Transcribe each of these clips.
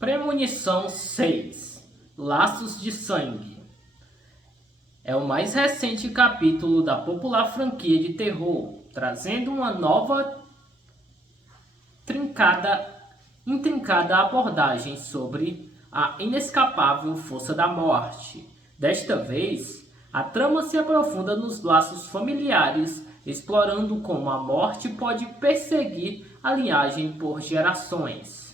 Premonição 6 Laços de Sangue é o mais recente capítulo da popular franquia de terror, trazendo uma nova intrincada abordagem sobre a inescapável força da morte. Desta vez, a trama se aprofunda nos laços familiares, explorando como a morte pode perseguir a linhagem por gerações.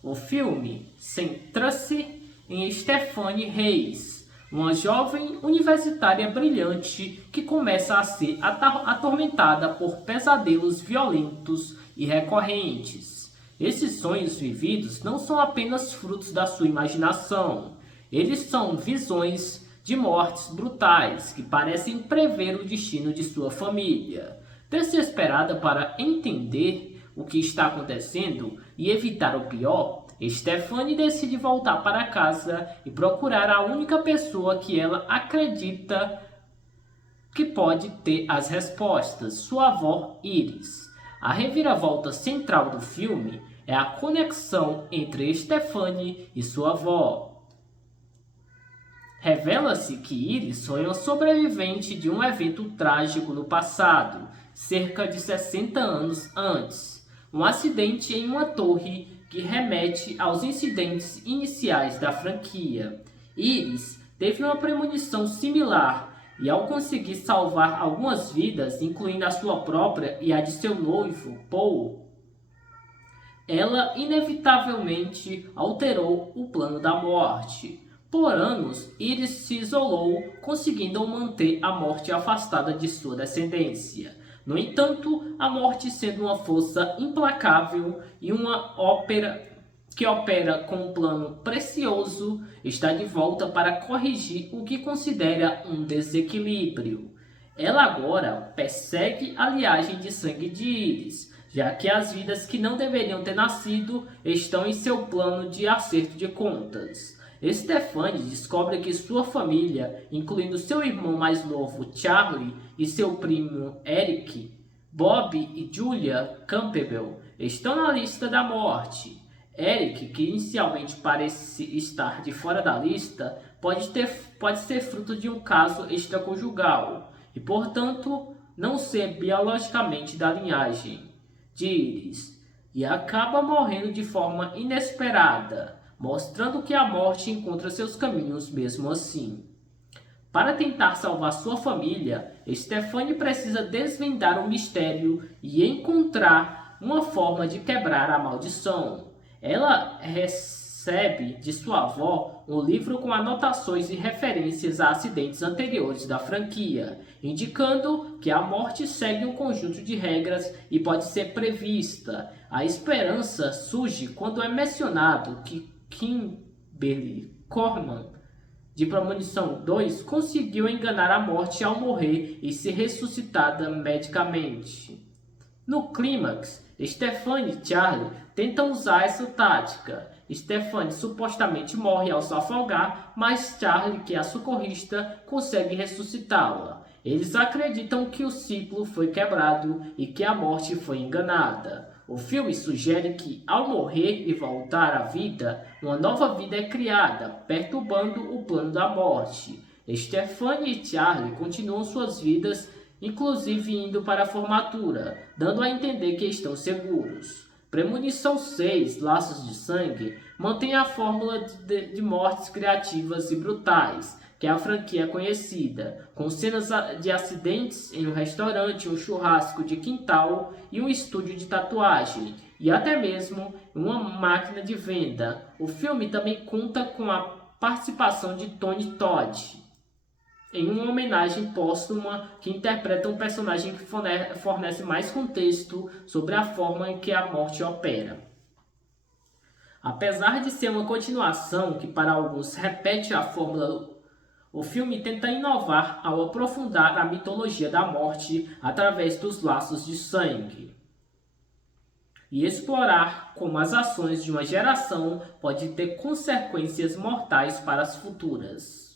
O filme centra-se em Stephanie Hayes, uma jovem universitária brilhante que começa a ser atormentada por pesadelos violentos e recorrentes. Esses sonhos vividos não são apenas frutos da sua imaginação, eles são visões de mortes brutais que parecem prever o destino de sua família. Desesperada para entender o que está acontecendo e evitar o pior, Stephanie decide voltar para casa e procurar a única pessoa que ela acredita que pode ter as respostas, sua avó Iris. A reviravolta central do filme é a conexão entre Stephanie e sua avó. Revela-se que Iris foi uma sobrevivente de um evento trágico no passado, cerca de 60 anos antes. Um acidente em uma torre que remete aos incidentes iniciais da franquia. Iris teve uma premonição similar e, ao conseguir salvar algumas vidas, incluindo a sua própria e a de seu noivo, Paul, ela inevitavelmente alterou o plano da morte. Por anos, Iris se isolou, conseguindo manter a morte afastada de sua descendência. No entanto, a morte, sendo uma força implacável e uma ópera que opera com um plano precioso, está de volta para corrigir o que considera um desequilíbrio. Ela agora persegue a linhagem de sangue de Iris, já que as vidas que não deveriam ter nascido estão em seu plano de acerto de contas. Stephanie descobre que sua família, incluindo seu irmão mais novo Charlie e seu primo Eric, Bob e Julia Campbell, estão na lista da morte. Eric, que inicialmente parece estar de fora da lista, pode ser fruto de um caso extraconjugal e, portanto, não ser biologicamente da linhagem de Iris, e acaba morrendo de forma inesperada, mostrando que a morte encontra seus caminhos mesmo assim. Para tentar salvar sua família, Stephanie precisa desvendar o mistério e encontrar uma forma de quebrar a maldição. Ela recebe de sua avó um livro com anotações e referências a acidentes anteriores da franquia, indicando que a morte segue um conjunto de regras e pode ser prevista. A esperança surge quando é mencionado que Kimberly Corman, de Premonição 2, conseguiu enganar a morte ao morrer e ser ressuscitada medicamente. No clímax, Stephanie e Charlie tentam usar essa tática. Stephanie supostamente morre ao se afogar, mas Charlie, que é a socorrista, consegue ressuscitá-la. Eles acreditam que o ciclo foi quebrado e que a morte foi enganada. O filme sugere que, ao morrer e voltar à vida, uma nova vida é criada, perturbando o plano da morte. Stephanie e Charlie continuam suas vidas, inclusive indo para a formatura, dando a entender que estão seguros. Premonição 6, Laços de Sangue, mantém a fórmula de mortes criativas e brutais que a franquia é conhecida, com cenas de acidentes em um restaurante, um churrasco de quintal e um estúdio de tatuagem, e até mesmo uma máquina de venda. O filme também conta com a participação de Tony Todd, em uma homenagem póstuma que interpreta um personagem que fornece mais contexto sobre a forma em que a morte opera. Apesar de ser uma continuação que para alguns repete a fórmula, o filme tenta inovar ao aprofundar a mitologia da morte através dos laços de sangue e explorar como as ações de uma geração podem ter consequências mortais para as futuras.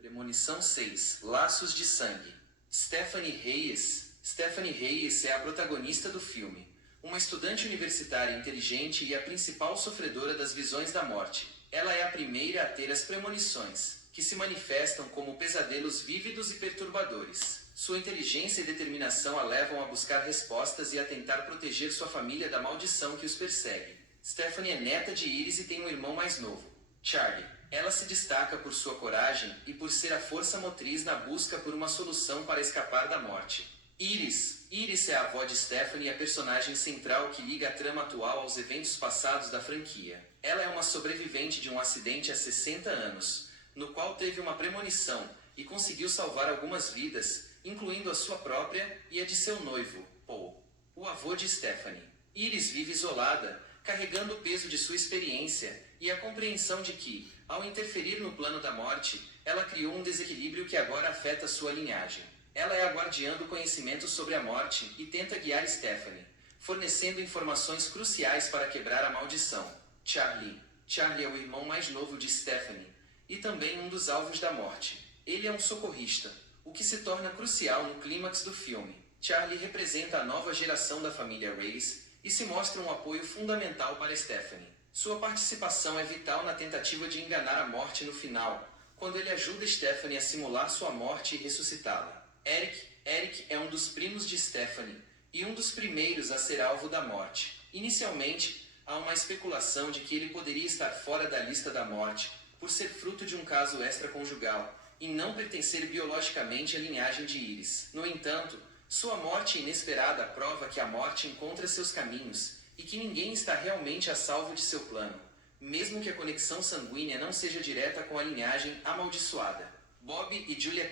Premonição 6. Laços de sangue. Stephanie Reyes. Stephanie Reyes é a protagonista do filme. Uma estudante universitária inteligente e a principal sofredora das visões da morte. Ela é a primeira a ter as premonições, que se manifestam como pesadelos vívidos e perturbadores. Sua inteligência e determinação a levam a buscar respostas e a tentar proteger sua família da maldição que os persegue. Stephanie é neta de Iris e tem um irmão mais novo, Charlie. Ela se destaca por sua coragem e por ser a força motriz na busca por uma solução para escapar da morte. Iris é a avó de Stephanie e a personagem central que liga a trama atual aos eventos passados da franquia. Ela é uma sobrevivente de um acidente há 60 anos, no qual teve uma premonição e conseguiu salvar algumas vidas, incluindo a sua própria e a de seu noivo, Paul, o avô de Stephanie. Iris vive isolada, carregando o peso de sua experiência e a compreensão de que, ao interferir no plano da morte, ela criou um desequilíbrio que agora afeta sua linhagem. Ela é a guardiã do conhecimento sobre a morte e tenta guiar Stephanie, fornecendo informações cruciais para quebrar a maldição. Charlie é o irmão mais novo de Stephanie e também um dos alvos da morte. Ele é um socorrista, o que se torna crucial no clímax do filme. Charlie representa a nova geração da família Reyes e se mostra um apoio fundamental para Stephanie. Sua participação é vital na tentativa de enganar a morte no final, quando ele ajuda Stephanie a simular sua morte e ressuscitá-la. Eric é um dos primos de Stephanie e um dos primeiros a ser alvo da morte. Inicialmente, há uma especulação de que ele poderia estar fora da lista da morte, por ser fruto de um caso extraconjugal e não pertencer biologicamente à linhagem de Iris. No entanto, sua morte inesperada prova que a morte encontra seus caminhos e que ninguém está realmente a salvo de seu plano, mesmo que a conexão sanguínea não seja direta com a linhagem amaldiçoada. Bob e Julia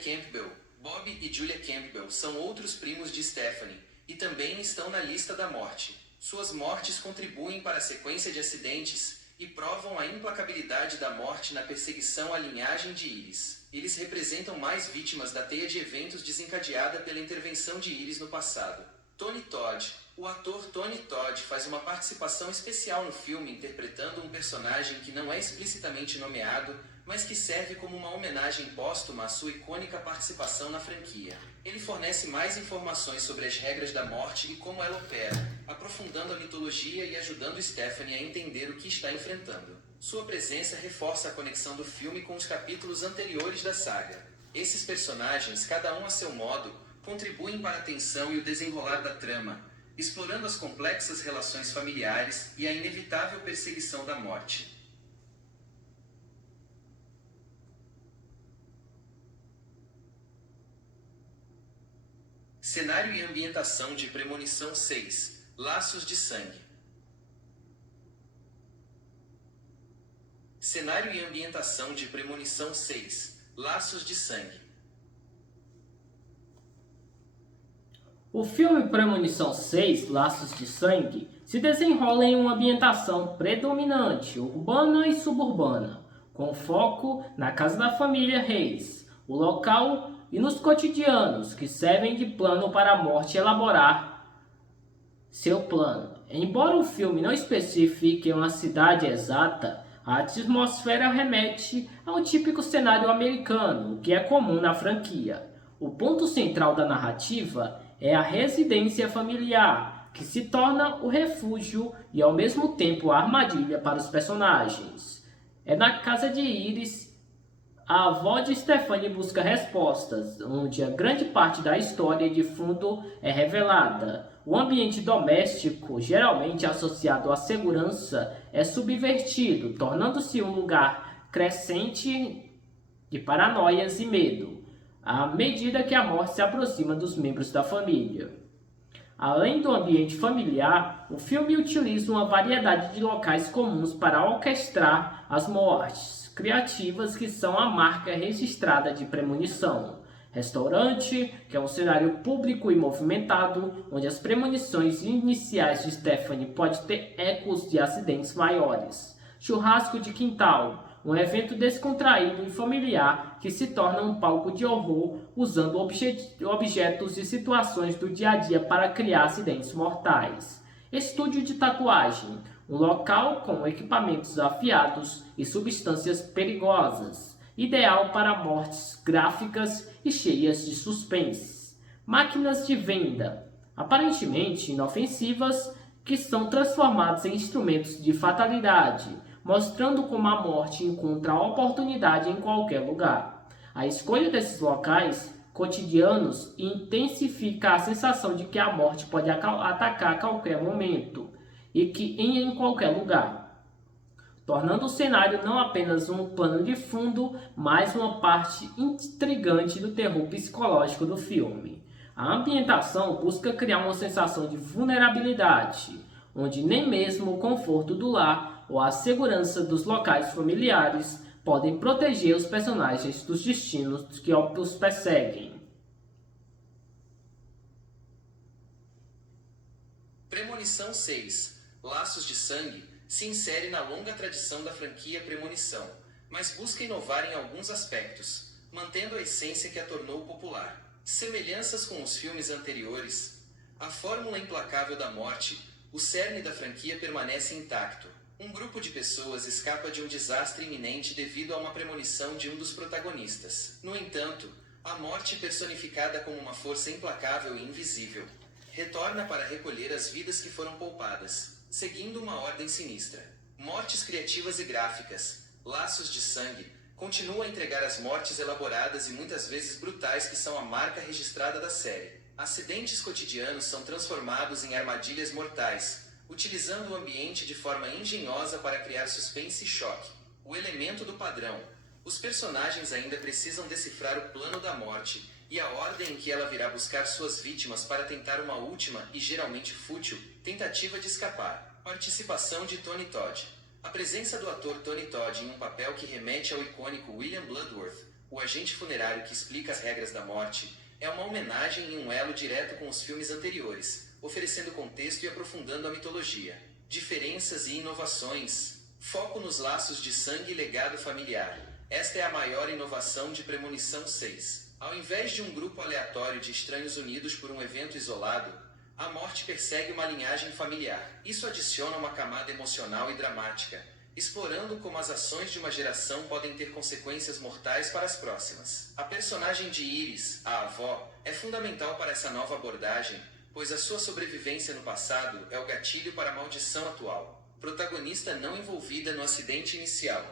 Campbell são outros primos de Stephanie e também estão na lista da morte. Suas mortes contribuem para a sequência de acidentes e provam a implacabilidade da morte na perseguição à linhagem de Iris. Eles representam mais vítimas da teia de eventos desencadeada pela intervenção de Iris no passado. Tony Todd. O ator Tony Todd faz uma participação especial no filme interpretando um personagem que não é explicitamente nomeado, mas que serve como uma homenagem póstuma à sua icônica participação na franquia. Ele fornece mais informações sobre as regras da morte e como ela opera, aprofundando a mitologia e ajudando Stephanie a entender o que está enfrentando. Sua presença reforça a conexão do filme com os capítulos anteriores da saga. Esses personagens, cada um a seu modo, contribuem para a tensão e o desenrolar da trama, explorando as complexas relações familiares e a inevitável perseguição da morte. Cenário e ambientação de Premonição 6. Laços de sangue. Cenário e ambientação de Premonição 6. Laços de sangue. O filme Premonição 6, Laços de Sangue, se desenrola em uma ambientação predominante urbana e suburbana, com foco na casa da família Reis, o local e nos cotidianos que servem de plano para a morte elaborar seu plano. Embora o filme não especifique uma cidade exata, a atmosfera remete ao típico cenário americano, o que é comum na franquia. O ponto central da narrativa é a residência familiar, que se torna o refúgio e ao mesmo tempo a armadilha para os personagens. É na casa de Iris, a avó de Stephanie busca respostas, onde a grande parte da história de fundo é revelada. O ambiente doméstico, geralmente associado à segurança, é subvertido, tornando-se um lugar crescente de paranoias e medo, à medida que a morte se aproxima dos membros da família. Além do ambiente familiar, o filme utiliza uma variedade de locais comuns para orquestrar as mortes criativas que são a marca registrada de Premonição. Restaurante, que é um cenário público e movimentado, onde as premonições iniciais de Stephanie podem ter ecos de acidentes maiores. Churrasco de quintal, um evento descontraído e familiar que se torna um palco de horror usando objetos e situações do dia a dia para criar acidentes mortais. Estúdio de tatuagem, um local com equipamentos afiados e substâncias perigosas. ideal para mortes gráficas e cheias de suspense. Máquinas de venda, aparentemente inofensivas, que são transformadas em instrumentos de fatalidade, mostrando como a morte encontra oportunidade em qualquer lugar. A escolha desses locais cotidianos intensifica a sensação de que a morte pode atacar a qualquer momento e que em qualquer lugar, tornando o cenário não apenas um pano de fundo, mas uma parte intrigante do terror psicológico do filme. A ambientação busca criar uma sensação de vulnerabilidade, onde nem mesmo o conforto do lar ou a segurança dos locais familiares podem proteger os personagens dos destinos que os perseguem. Premonição 6, Laços de Sangue, se insere na longa tradição da franquia Premonição, mas busca inovar em alguns aspectos, mantendo a essência que a tornou popular. Semelhanças com os filmes anteriores, a fórmula implacável da morte, o cerne da franquia permanece intacto. Um grupo de pessoas escapa de um desastre iminente devido a uma premonição de um dos protagonistas. No entanto, a morte personificada como uma força implacável e invisível retorna para recolher as vidas que foram poupadas, seguindo uma ordem sinistra. Mortes criativas e gráficas, Laços de Sangue, continua a entregar as mortes elaboradas e muitas vezes brutais que são a marca registrada da série. Acidentes cotidianos são transformados em armadilhas mortais, utilizando o ambiente de forma engenhosa para criar suspense e choque. O elemento do padrão. Os personagens ainda precisam decifrar o plano da morte e a ordem em que ela virá buscar suas vítimas para tentar uma última e geralmente fútil tentativa de escapar. Participação de Tony Todd. A presença do ator Tony Todd em um papel que remete ao icônico William Bloodworth, o agente funerário que explica as regras da morte, é uma homenagem e um elo direto com os filmes anteriores, oferecendo contexto e aprofundando a mitologia. Diferenças e inovações. Foco nos laços de sangue e legado familiar. Esta é a maior inovação de Premonição 6. Ao invés de um grupo aleatório de estranhos unidos por um evento isolado, a morte persegue uma linhagem familiar. Isso adiciona uma camada emocional e dramática, explorando como as ações de uma geração podem ter consequências mortais para as próximas. A personagem de Iris, a avó, é fundamental para essa nova abordagem, pois a sua sobrevivência no passado é o gatilho para a maldição atual. Protagonista não envolvida no acidente inicial.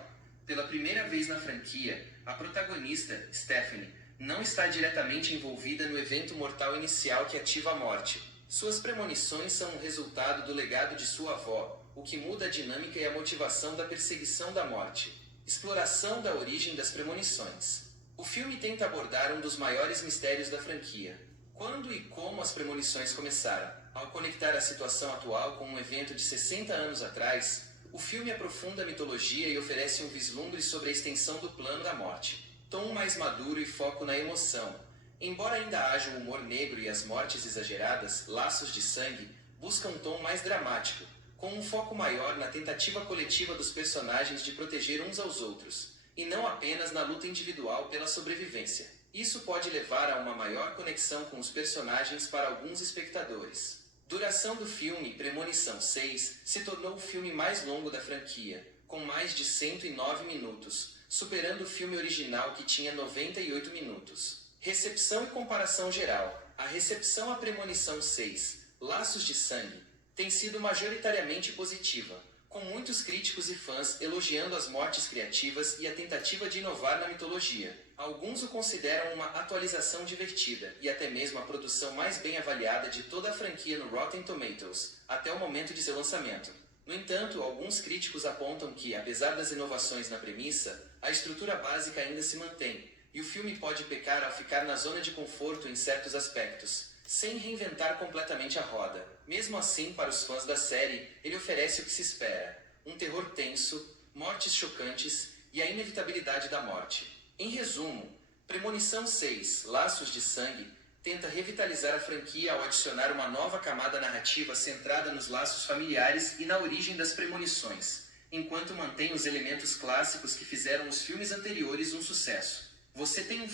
Pela primeira vez na franquia, a protagonista, Stephanie, não está diretamente envolvida no evento mortal inicial que ativa a morte. Suas premonições são um resultado do legado de sua avó, o que muda a dinâmica e a motivação da perseguição da morte. Exploração da origem das premonições. O filme tenta abordar um dos maiores mistérios da franquia. Quando e como as premonições começaram? Ao conectar a situação atual com um evento de 60 anos atrás, o filme aprofunda a mitologia e oferece um vislumbre sobre a extensão do plano da morte. Tom mais maduro e foco na emoção. Embora ainda haja o humor negro e as mortes exageradas, Laços de Sangue busca um tom mais dramático, com um foco maior na tentativa coletiva dos personagens de proteger uns aos outros, e não apenas na luta individual pela sobrevivência. Isso pode levar a uma maior conexão com os personagens para alguns espectadores. Duração do filme. Premonição 6 se tornou o filme mais longo da franquia, com mais de 109 minutos, superando o filme original que tinha 98 minutos. Recepção e comparação geral. A recepção à Premonição 6, Laços de Sangue, tem sido majoritariamente positiva, com muitos críticos e fãs elogiando as mortes criativas e a tentativa de inovar na mitologia. Alguns o consideram uma atualização divertida e até mesmo a produção mais bem avaliada de toda a franquia no Rotten Tomatoes, até o momento de seu lançamento. No entanto, alguns críticos apontam que, apesar das inovações na premissa, a estrutura básica ainda se mantém, e o filme pode pecar ao ficar na zona de conforto em certos aspectos, sem reinventar completamente a roda. Mesmo assim, para os fãs da série, ele oferece o que se espera: um terror tenso, mortes chocantes e a inevitabilidade da morte. Em resumo, Premonição 6, Laços de Sangue, tenta revitalizar a franquia ao adicionar uma nova camada narrativa centrada nos laços familiares e na origem das premonições, enquanto mantém os elementos clássicos que fizeram os filmes anteriores um sucesso. Você tem um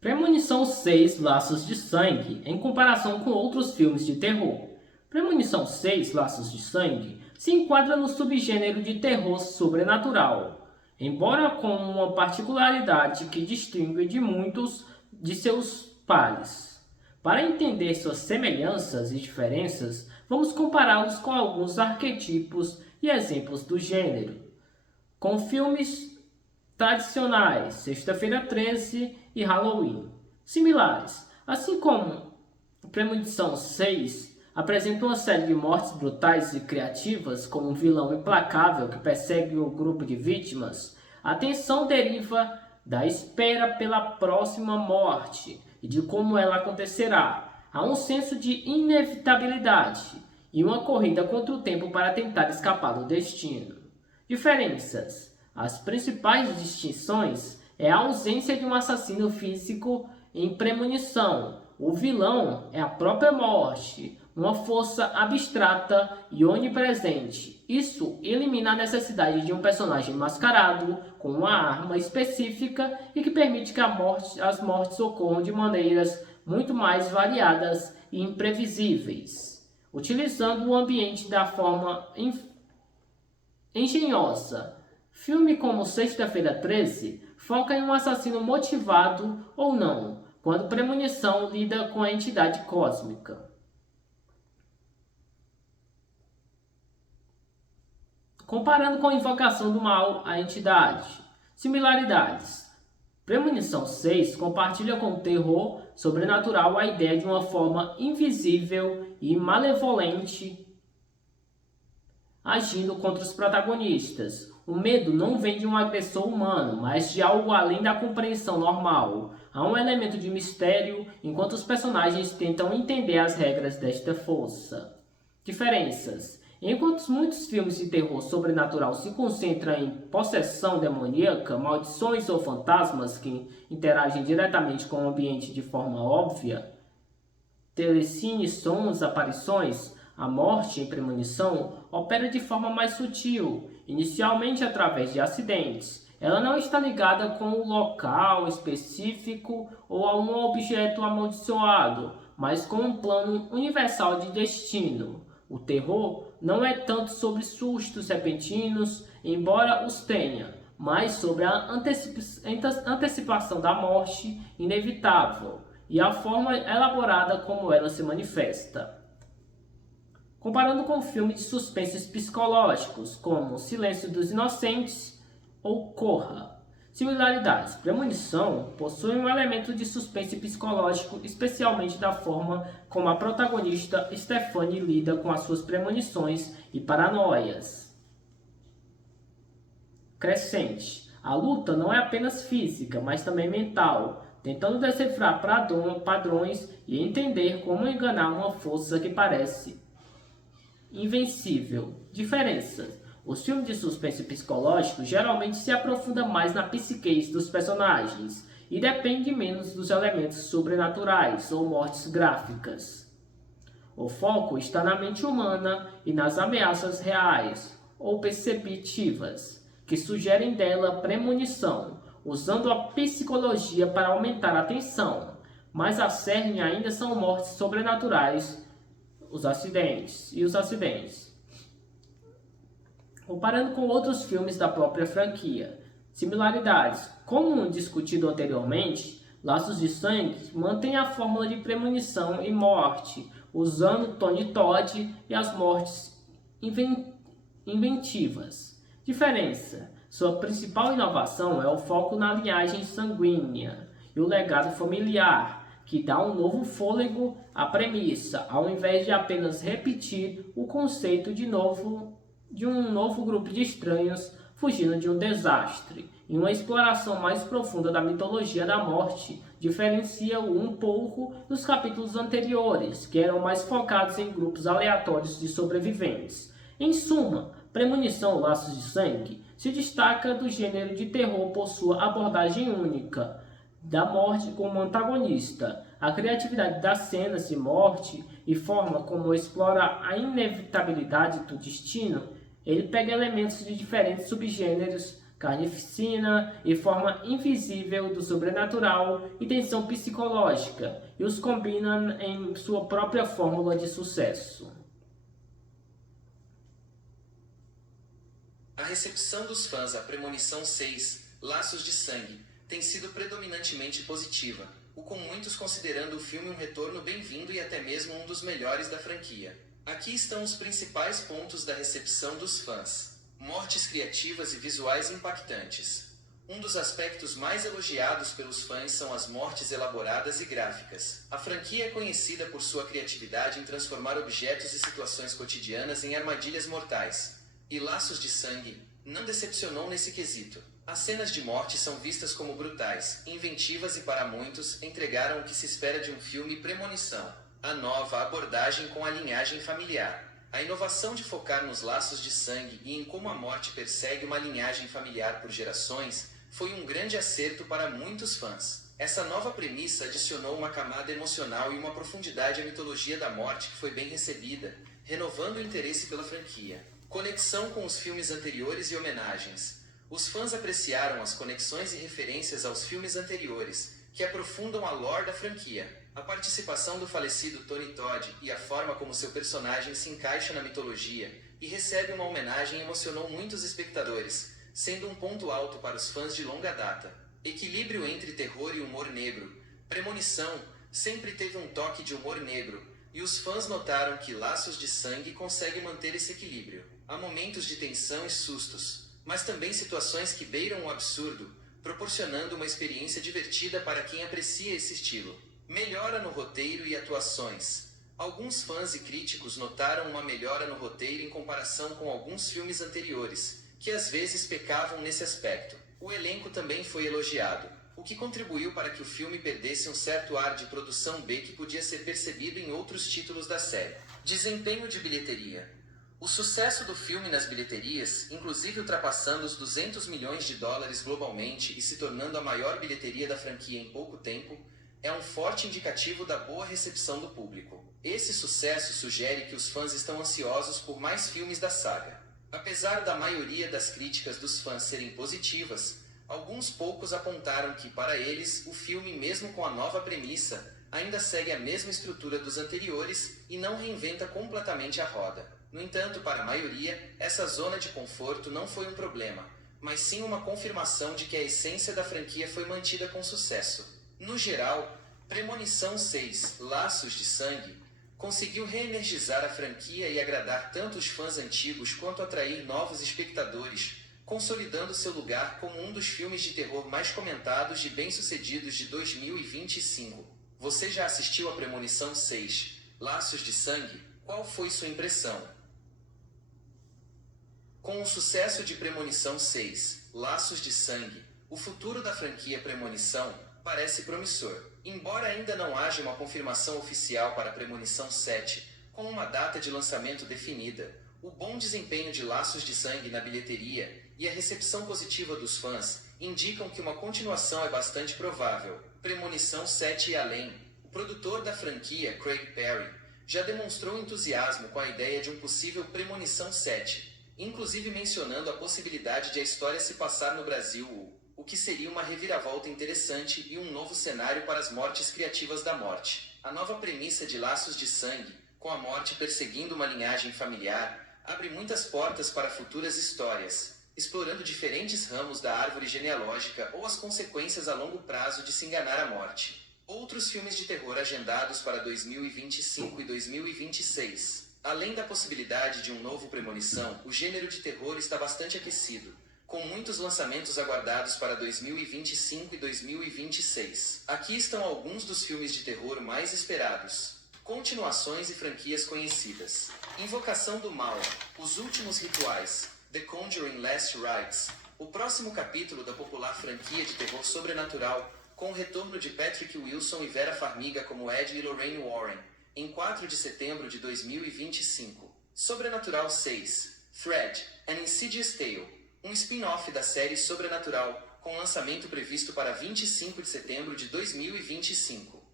Premonição 6, Laços de Sangue, em comparação com outros filmes de terror. Premonição 6, Laços de Sangue, se enquadra no subgênero de terror sobrenatural. embora com uma particularidade que distingue de muitos de seus pares. Para entender suas semelhanças e diferenças, vamos compará-los com alguns arquetipos e exemplos do gênero. Com filmes tradicionais, Sexta-feira 13 e Halloween, similares, assim como Premonição 6 apresenta uma série de mortes brutais e criativas com um vilão implacável que persegue o grupo de vítimas. A tensão deriva da espera pela próxima morte e de como ela acontecerá. Há um senso de inevitabilidade e uma corrida contra o tempo para tentar escapar do destino. Diferenças. As principais distinções é a ausência de um assassino físico em Premonição. O vilão é a própria morte, uma força abstrata e onipresente. Isso elimina a necessidade de um personagem mascarado com uma arma específica e que permite que as mortes ocorram de maneiras muito mais variadas e imprevisíveis, utilizando o ambiente da forma engenhosa. Filme como Sexta-feira 13 foca em um assassino motivado ou não, quando Premonição lida com a entidade cósmica. Comparando com a Invocação do Mal, a entidade. Similaridades. Premonição 6 compartilha com o terror sobrenatural a ideia de uma forma invisível e malevolente agindo contra os protagonistas. O medo não vem de um agressor humano, mas de algo além da compreensão normal. Há um elemento de mistério enquanto os personagens tentam entender as regras desta força. Diferenças. Enquanto muitos filmes de terror sobrenatural se concentram em possessão demoníaca, maldições ou fantasmas que interagem diretamente com o ambiente de forma óbvia, telecine, sons, aparições, a morte em Premonição opera de forma mais sutil, inicialmente através de acidentes. Ela não está ligada com um local específico ou a um objeto amaldiçoado, mas com um plano universal de destino. O terror não é tanto sobre sustos repentinos, embora os tenha, mas sobre a antecipação da morte inevitável e a forma elaborada como ela se manifesta. Comparando com filmes de suspense psicológicos, como Silêncio dos Inocentes ou Corra. Similaridades. Premonição possui um elemento de suspense psicológico, especialmente da forma como a protagonista Stephanie lida com as suas premonições e paranoias. Crescente. A luta não é apenas física, mas também mental, tentando decifrar padrões e entender como enganar uma força que parece invencível. Diferenças. Os filmes de suspense psicológico geralmente se aprofundam mais na psique dos personagens e depende menos dos elementos sobrenaturais ou mortes gráficas. O foco está na mente humana e nas ameaças reais ou perceptivas, que sugerem dela premonição, usando a psicologia para aumentar a tensão, mas a cerne ainda são mortes sobrenaturais, os acidentes. Comparando com outros filmes da própria franquia. Similaridades. Como discutido anteriormente, Laços de Sangue mantém a fórmula de premonição e morte, usando Tony Todd e as mortes inventivas. Diferença. Sua principal inovação é o foco na linhagem sanguínea e o legado familiar, que dá um novo fôlego à premissa, ao invés de apenas repetir o conceito de um novo grupo de estranhos fugindo de um desastre. E uma exploração mais profunda da mitologia da morte diferencia-o um pouco dos capítulos anteriores, que eram mais focados em grupos aleatórios de sobreviventes. Em suma, Premonição Laços de Sangue se destaca do gênero de terror por sua abordagem única da morte como antagonista, a criatividade das cenas de morte e forma como explora a inevitabilidade do destino. Ele pega elementos de diferentes subgêneros, carnificina e forma invisível do sobrenatural e tensão psicológica, e os combina em sua própria fórmula de sucesso. recepção dos fãs a Premonição 6, Laços de Sangue, tem sido predominantemente positiva, o com muitos considerando o filme um retorno bem-vindo e até mesmo um dos melhores da franquia. Aqui estão os principais pontos da recepção dos fãs. Mortes criativas e visuais impactantes. Um dos aspectos mais elogiados pelos fãs são as mortes elaboradas e gráficas. A franquia é conhecida por sua criatividade em transformar objetos e situações cotidianas em armadilhas mortais. E Laços de Sangue não decepcionou nesse quesito. As cenas de morte são vistas como brutais, inventivas e para muitos, entregaram o que se espera de um filme Premonição. A nova abordagem com a linhagem familiar. A inovação de focar nos laços de sangue e em como a morte persegue uma linhagem familiar por gerações foi um grande acerto para muitos fãs. Essa nova premissa adicionou uma camada emocional e uma profundidade à mitologia da morte que foi bem recebida, renovando o interesse pela franquia. Conexão com os filmes anteriores e homenagens. Os fãs apreciaram as conexões e referências aos filmes anteriores, que aprofundam a lore da franquia. A participação do falecido Tony Todd e a forma como seu personagem se encaixa na mitologia e recebe uma homenagem emocionou muitos espectadores, sendo um ponto alto para os fãs de longa data. Equilíbrio entre terror e humor negro. Premonição sempre teve um toque de humor negro, e os fãs notaram que Laços de Sangue consegue manter esse equilíbrio. Há momentos de tensão e sustos, mas também situações que beiram o absurdo, proporcionando uma experiência divertida para quem aprecia esse estilo. Melhora no roteiro e atuações. Alguns fãs e críticos notaram uma melhora no roteiro em comparação com alguns filmes anteriores, que às vezes pecavam nesse aspecto. O elenco também foi elogiado, o que contribuiu para que o filme perdesse um certo ar de produção B que podia ser percebido em outros títulos da série. Desempenho de bilheteria. O sucesso do filme nas bilheterias, inclusive ultrapassando os 200 milhões de dólares globalmente e se tornando a maior bilheteria da franquia em pouco tempo, é um forte indicativo da boa recepção do público. Esse sucesso sugere que os fãs estão ansiosos por mais filmes da saga. Apesar da maioria das críticas dos fãs serem positivas, alguns poucos apontaram que, para eles, o filme, mesmo com a nova premissa, ainda segue a mesma estrutura dos anteriores e não reinventa completamente a roda. No entanto, para a maioria, essa zona de conforto não foi um problema, mas sim uma confirmação de que a essência da franquia foi mantida com sucesso. No geral, Premonição 6, Laços de Sangue, conseguiu reenergizar a franquia e agradar tanto os fãs antigos quanto atrair novos espectadores, consolidando seu lugar como um dos filmes de terror mais comentados e bem-sucedidos de 2025. Você já assistiu a Premonição 6, Laços de Sangue? Qual foi sua impressão? Com o sucesso de Premonição 6, Laços de Sangue, o futuro da franquia Premonição parece promissor. Embora ainda não haja uma confirmação oficial para Premonição 7, com uma data de lançamento definida, o bom desempenho de Laços de Sangue na bilheteria e a recepção positiva dos fãs indicam que uma continuação é bastante provável. Premonição 7 e além, o produtor da franquia, Craig Perry, já demonstrou entusiasmo com a ideia de um possível Premonição 7, inclusive mencionando a possibilidade de a história se passar no Brasil, o que seria uma reviravolta interessante e um novo cenário para as mortes criativas da morte. A nova premissa de Laços de Sangue, com a morte perseguindo uma linhagem familiar, abre muitas portas para futuras histórias, explorando diferentes ramos da árvore genealógica ou as consequências a longo prazo de se enganar à morte. Outros filmes de terror agendados para 2025 e 2026. Além da possibilidade de um novo Premonição, o gênero de terror está bastante aquecido, com muitos lançamentos aguardados para 2025 e 2026. Aqui estão alguns dos filmes de terror mais esperados. Continuações e franquias conhecidas. Invocação do Mal, Os Últimos Rituais, The Conjuring Last Rites, o próximo capítulo da popular franquia de terror sobrenatural, com o retorno de Patrick Wilson e Vera Farmiga como Ed e Lorraine Warren, em 4 de setembro de 2025. Sobrenatural 6, Thread, An Insidious Tale, um spin-off da série Sobrenatural, com lançamento previsto para 25 de setembro de 2025.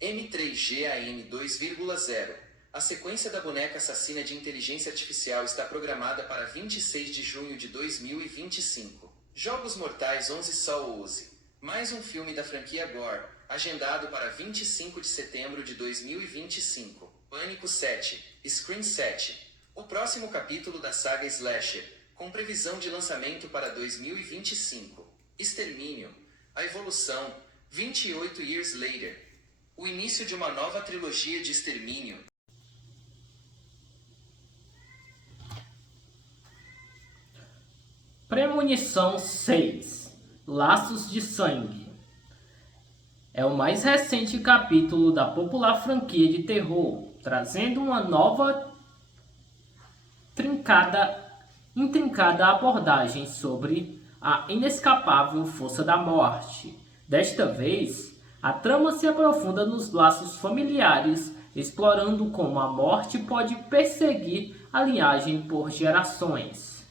M3GAN 2.0, a sequência da boneca assassina de inteligência artificial está programada para 26 de junho de 2025. Jogos Mortais 11 Sol 11, mais um filme da franquia Gore, agendado para 25 de setembro de 2025. Pânico 7, Scream 7, o próximo capítulo da saga Slasher, com previsão de lançamento para 2025. Extermínio, a evolução, 28 Years Later. O início de uma nova trilogia de Extermínio. Premonição 6 Laços de Sangue é o mais recente capítulo da popular franquia de terror, trazendo uma nova intrincada abordagem sobre a inescapável força da morte. Desta vez, a trama se aprofunda nos laços familiares, explorando como a morte pode perseguir a linhagem por gerações.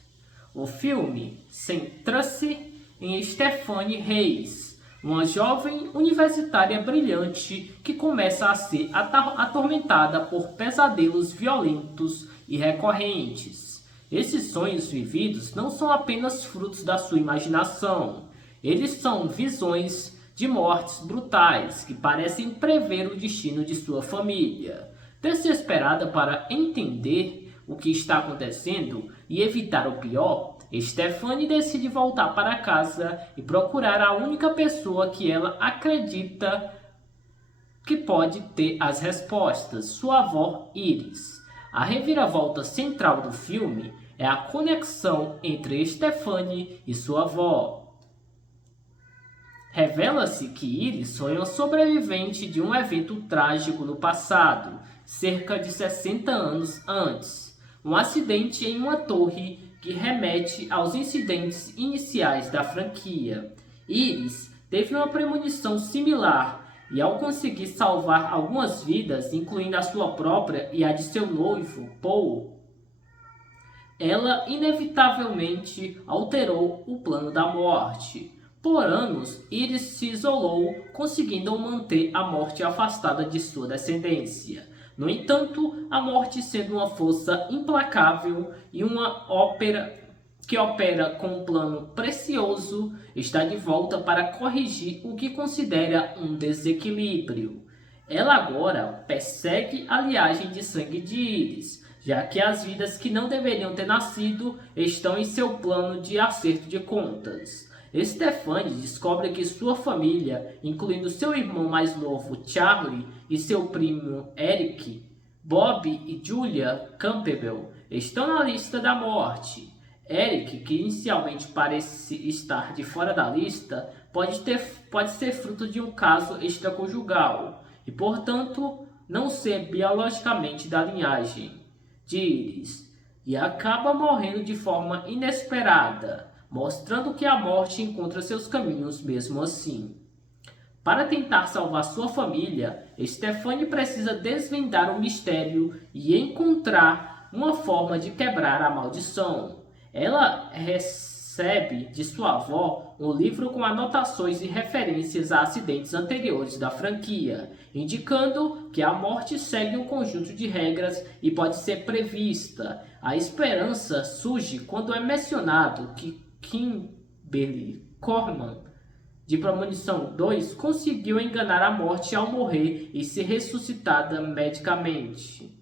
O filme centra-se em Stephanie Hayes, uma jovem universitária brilhante que começa a ser atormentada por pesadelos violentos e recorrentes. Esses sonhos vividos não são apenas frutos da sua imaginação. Eles são visões de mortes brutais que parecem prever o destino de sua família. Desesperada para entender o que está acontecendo e evitar o pior, Stephanie decide voltar para casa e procurar a única pessoa que ela acredita que pode ter as respostas, sua avó Iris. A reviravolta central do filme é a conexão entre Stephanie e sua avó. Revela-se que Iris foi uma sobrevivente de um evento trágico no passado, cerca de 60 anos antes. Um acidente em uma torre que remete aos incidentes iniciais da franquia. Iris teve uma premonição similar e, ao conseguir salvar algumas vidas, incluindo a sua própria e a de seu noivo, Paul, ela inevitavelmente alterou o plano da morte. Por anos, Iris se isolou, conseguindo manter a morte afastada de sua descendência. No entanto, a morte, sendo uma força implacável e uma que opera com um plano precioso, está de volta para corrigir o que considera um desequilíbrio. Ela agora persegue a linhagem de sangue de Iris, já que as vidas que não deveriam ter nascido estão em seu plano de acerto de contas. Stephanie descobre que sua família, incluindo seu irmão mais novo Charlie e seu primo Eric, Bob e Julia Campbell, estão na lista da morte. Eric, que inicialmente parece estar de fora da lista, pode ser fruto de um caso extraconjugal e, portanto, não ser biologicamente da linhagem de Iris, e acaba morrendo de forma inesperada, mostrando que a morte encontra seus caminhos mesmo assim. Para tentar salvar sua família, Stephanie precisa desvendar o mistério e encontrar uma forma de quebrar a maldição. Ela recebe de sua avó um livro com anotações e referências a acidentes anteriores da franquia, indicando que a morte segue um conjunto de regras e pode ser prevista. A esperança surge quando é mencionado que Kimberly Corman, de Premonição 2, conseguiu enganar a morte ao morrer e ser ressuscitada medicamente.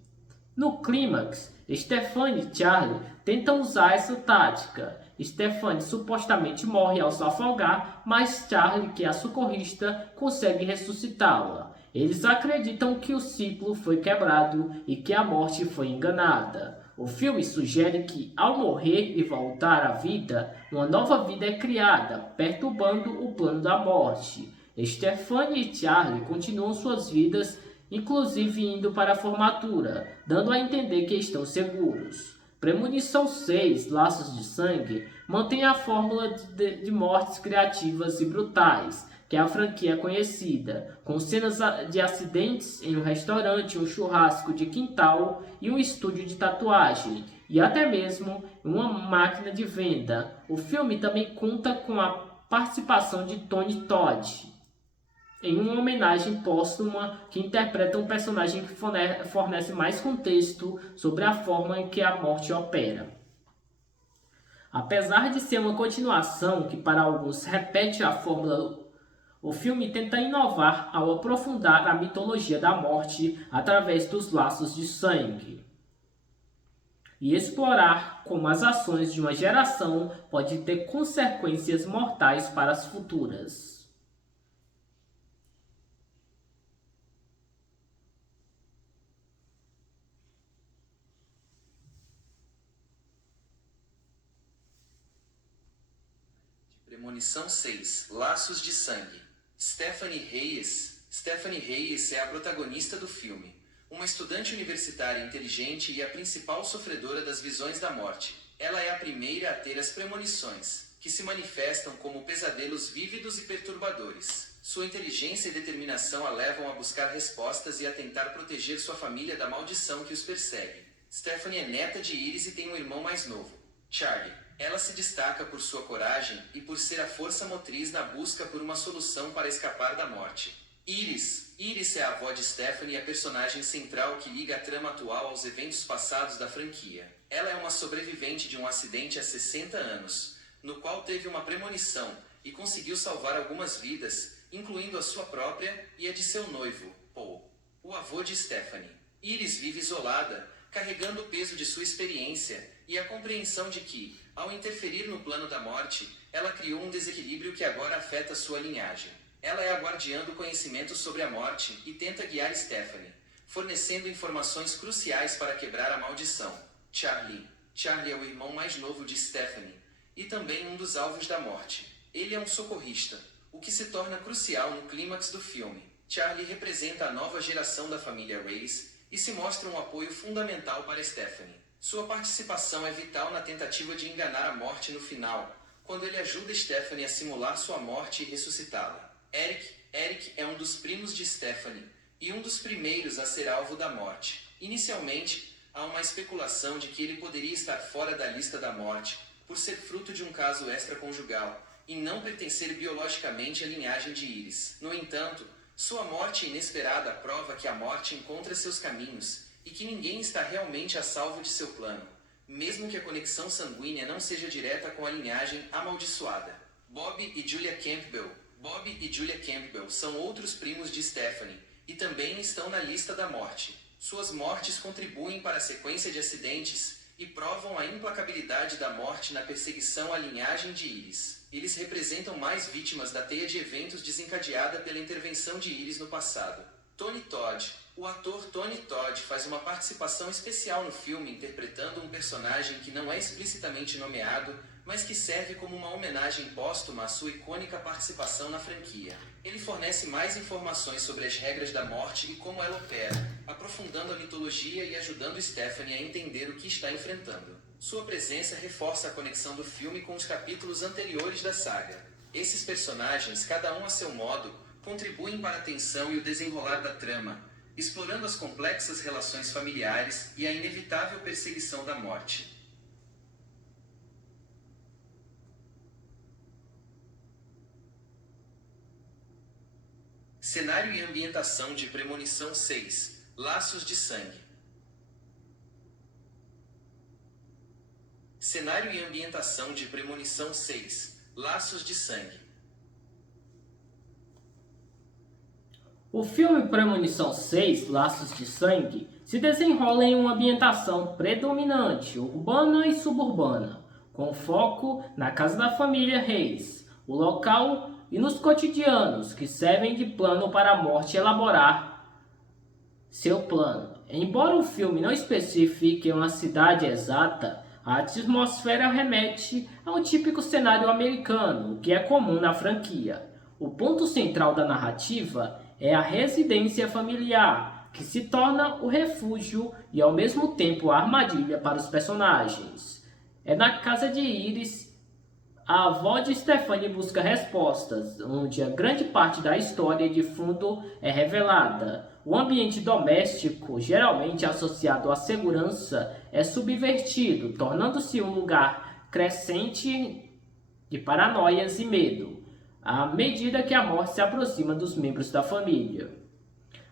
No clímax, Stephanie e Charlie tentam usar essa tática. Stephanie supostamente morre ao se afogar, mas Charlie, que é a socorrista, consegue ressuscitá-la. Eles acreditam que o ciclo foi quebrado e que a morte foi enganada. O filme sugere que, ao morrer e voltar à vida, uma nova vida é criada, perturbando o plano da morte. Stephanie e Charlie continuam suas vidas, inclusive indo para a formatura, dando a entender que estão seguros. Premonição 6, Laços de Sangue, mantém a fórmula de mortes criativas e brutais, que a franquia é conhecida, com cenas de acidentes em um restaurante, um churrasco de quintal e um estúdio de tatuagem, e até mesmo uma máquina de venda. O filme também conta com a participação de Tony Todd, em uma homenagem póstuma que interpreta um personagem que fornece mais contexto sobre a forma em que a morte opera. Apesar de ser uma continuação que para alguns repete a fórmula, o filme tenta inovar ao aprofundar a mitologia da morte através dos laços de sangue. e explorar como as ações de uma geração podem ter consequências mortais para as futuras. Premonição 6. Laços de Sangue. Stephanie Reyes é a protagonista do filme. Uma estudante universitária inteligente e a principal sofredora das visões da morte. Ela é a primeira a ter as premonições, que se manifestam como pesadelos vívidos e perturbadores. Sua inteligência e determinação a levam a buscar respostas e a tentar proteger sua família da maldição que os persegue. Stephanie é neta de Iris e tem um irmão mais novo, Charlie. Ela se destaca por sua coragem e por ser a força motriz na busca por uma solução para escapar da morte. Iris é a avó de Stephanie e a personagem central que liga a trama atual aos eventos passados da franquia. Ela é uma sobrevivente de um acidente há 60 anos, no qual teve uma premonição e conseguiu salvar algumas vidas, incluindo a sua própria e a de seu noivo, Paul, o avô de Stephanie. Iris vive isolada, carregando o peso de sua experiência e a compreensão de que, ao interferir no plano da morte, ela criou um desequilíbrio que agora afeta sua linhagem. Ela é a guardiã do conhecimento sobre a morte e tenta guiar Stephanie, fornecendo informações cruciais para quebrar a maldição. Charlie é o irmão mais novo de Stephanie e também um dos alvos da morte. Ele é um socorrista, o que se torna crucial no clímax do filme. Charlie representa a nova geração da família Reyes e se mostra um apoio fundamental para Stephanie. Sua participação é vital na tentativa de enganar a morte no final, quando ele ajuda Stephanie a simular sua morte e ressuscitá-la. Eric é um dos primos de Stephanie e um dos primeiros a ser alvo da morte. Inicialmente, há uma especulação de que ele poderia estar fora da lista da morte, por ser fruto de um caso extraconjugal e não pertencer biologicamente à linhagem de Iris. No entanto, sua morte inesperada prova que a morte encontra seus caminhos e que ninguém está realmente a salvo de seu plano, mesmo que a conexão sanguínea não seja direta com a linhagem amaldiçoada. Bob e Julia Campbell são outros primos de Stephanie e também estão na lista da morte. Suas mortes contribuem para a sequência de acidentes e provam a implacabilidade da morte na perseguição à linhagem de Iris. Eles representam mais vítimas da teia de eventos desencadeada pela intervenção de Iris no passado. Tony Todd. O ator Tony Todd faz uma participação especial no filme interpretando um personagem que não é explicitamente nomeado, mas que serve como uma homenagem póstuma à sua icônica participação na franquia. Ele fornece mais informações sobre as regras da morte e como ela opera, aprofundando a mitologia e ajudando Stephanie a entender o que está enfrentando. Sua presença reforça a conexão do filme com os capítulos anteriores da saga. Esses personagens, cada um a seu modo, contribuem para a tensão e o desenrolar da trama, explorando as complexas relações familiares e a inevitável perseguição da morte. Cenário e ambientação de Premonição 6. Laços de Sangue. Cenário e ambientação de Premonição 6. Laços de Sangue. O filme Premonição 6, Laços de Sangue, se desenrola em uma ambientação predominante, urbana e suburbana, com foco na casa da família Reyes, o local e nos cotidianos que servem de plano para a morte elaborar seu plano. Embora o filme não especifique uma cidade exata, a atmosfera remete a um típico cenário americano, que é comum na franquia. O ponto central da narrativa é a residência familiar, que se torna o refúgio e ao mesmo tempo a armadilha para os personagens. É na casa de Iris, a avó de Stephanie busca respostas, onde a grande parte da história de fundo é revelada. O ambiente doméstico, geralmente associado à segurança, é subvertido, tornando-se um lugar crescente de paranoias e medo, à medida que a morte se aproxima dos membros da família.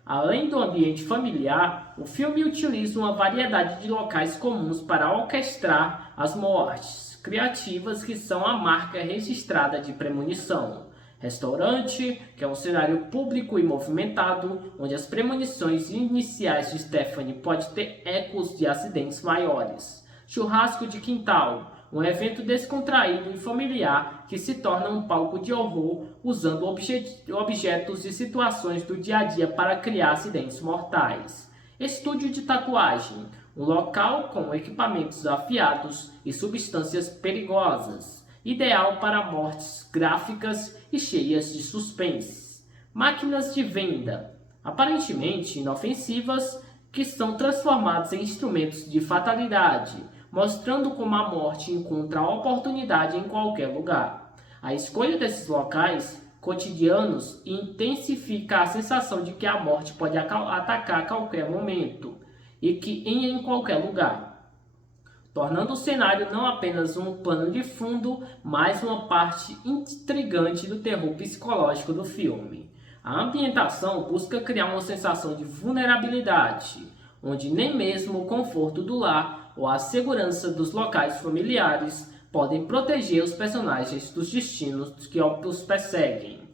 Além do ambiente familiar, o filme utiliza uma variedade de locais comuns para orquestrar as mortes criativas que são a marca registrada de Premonição. Restaurante, que é um cenário público e movimentado, onde as premonições iniciais de Stephanie podem ter ecos de acidentes maiores. Churrasco de Quintal, um evento descontraído e familiar que se torna um palco de horror usando objetos e situações do dia a dia para criar acidentes mortais. Estúdio de tatuagem, um local com equipamentos afiados e substâncias perigosas, ideal para mortes gráficas e cheias de suspense. Máquinas de venda, aparentemente inofensivas, que são transformadas em instrumentos de fatalidade, mostrando como a morte encontra oportunidade em qualquer lugar. A escolha desses locais cotidianos intensifica a sensação de que a morte pode atacar a qualquer momento e que em qualquer lugar, tornando o cenário não apenas um plano de fundo, mas uma parte intrigante do terror psicológico do filme. A ambientação busca criar uma sensação de vulnerabilidade, onde nem mesmo o conforto do lar ou a segurança dos locais familiares podem proteger os personagens dos destinos que os perseguem.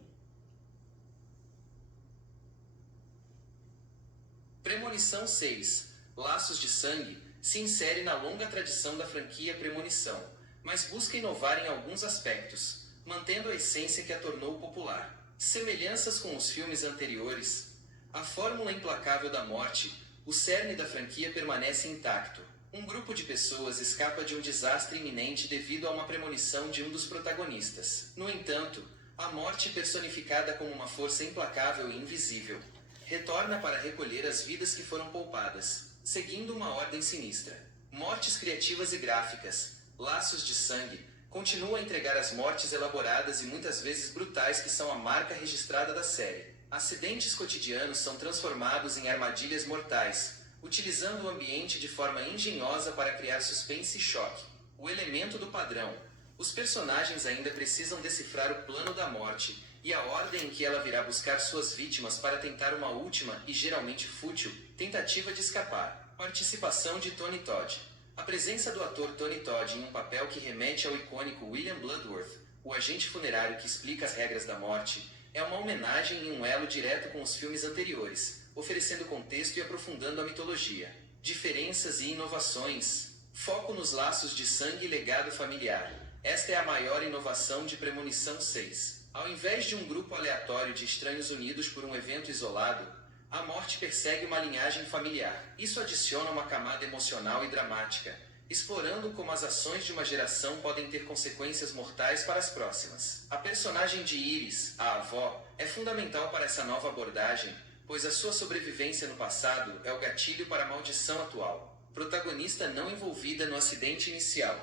Premonição 6. Laços de Sangue se insere na longa tradição da franquia Premonição, mas busca inovar em alguns aspectos, mantendo a essência que a tornou popular. Semelhanças com os filmes anteriores, a fórmula implacável da morte, o cerne da franquia permanece intacto. Um grupo de pessoas escapa de um desastre iminente devido a uma premonição de um dos protagonistas. No entanto, a morte personificada como uma força implacável e invisível, retorna para recolher as vidas que foram poupadas, seguindo uma ordem sinistra. Mortes criativas e gráficas, Laços de Sangue, continua a entregar as mortes elaboradas e muitas vezes brutais que são a marca registrada da série. Acidentes cotidianos são transformados em armadilhas mortais, utilizando o ambiente de forma engenhosa para criar suspense e choque. O elemento do padrão. Os personagens ainda precisam decifrar o plano da morte e a ordem em que ela virá buscar suas vítimas para tentar uma última, e geralmente fútil, tentativa de escapar. Participação de Tony Todd. A presença do ator Tony Todd em um papel que remete ao icônico William Bloodworth, o agente funerário que explica as regras da morte, é uma homenagem e um elo direto com os filmes anteriores, oferecendo contexto e aprofundando a mitologia. Diferenças e inovações. Foco nos laços de sangue e legado familiar. Esta é a maior inovação de Premonição 6. Ao invés de um grupo aleatório de estranhos unidos por um evento isolado, a morte persegue uma linhagem familiar. Isso adiciona uma camada emocional e dramática, explorando como as ações de uma geração podem ter consequências mortais para as próximas. A personagem de Iris, a avó, é fundamental para essa nova abordagem, pois a sua sobrevivência no passado é o gatilho para a maldição atual. Protagonista não envolvida no acidente inicial.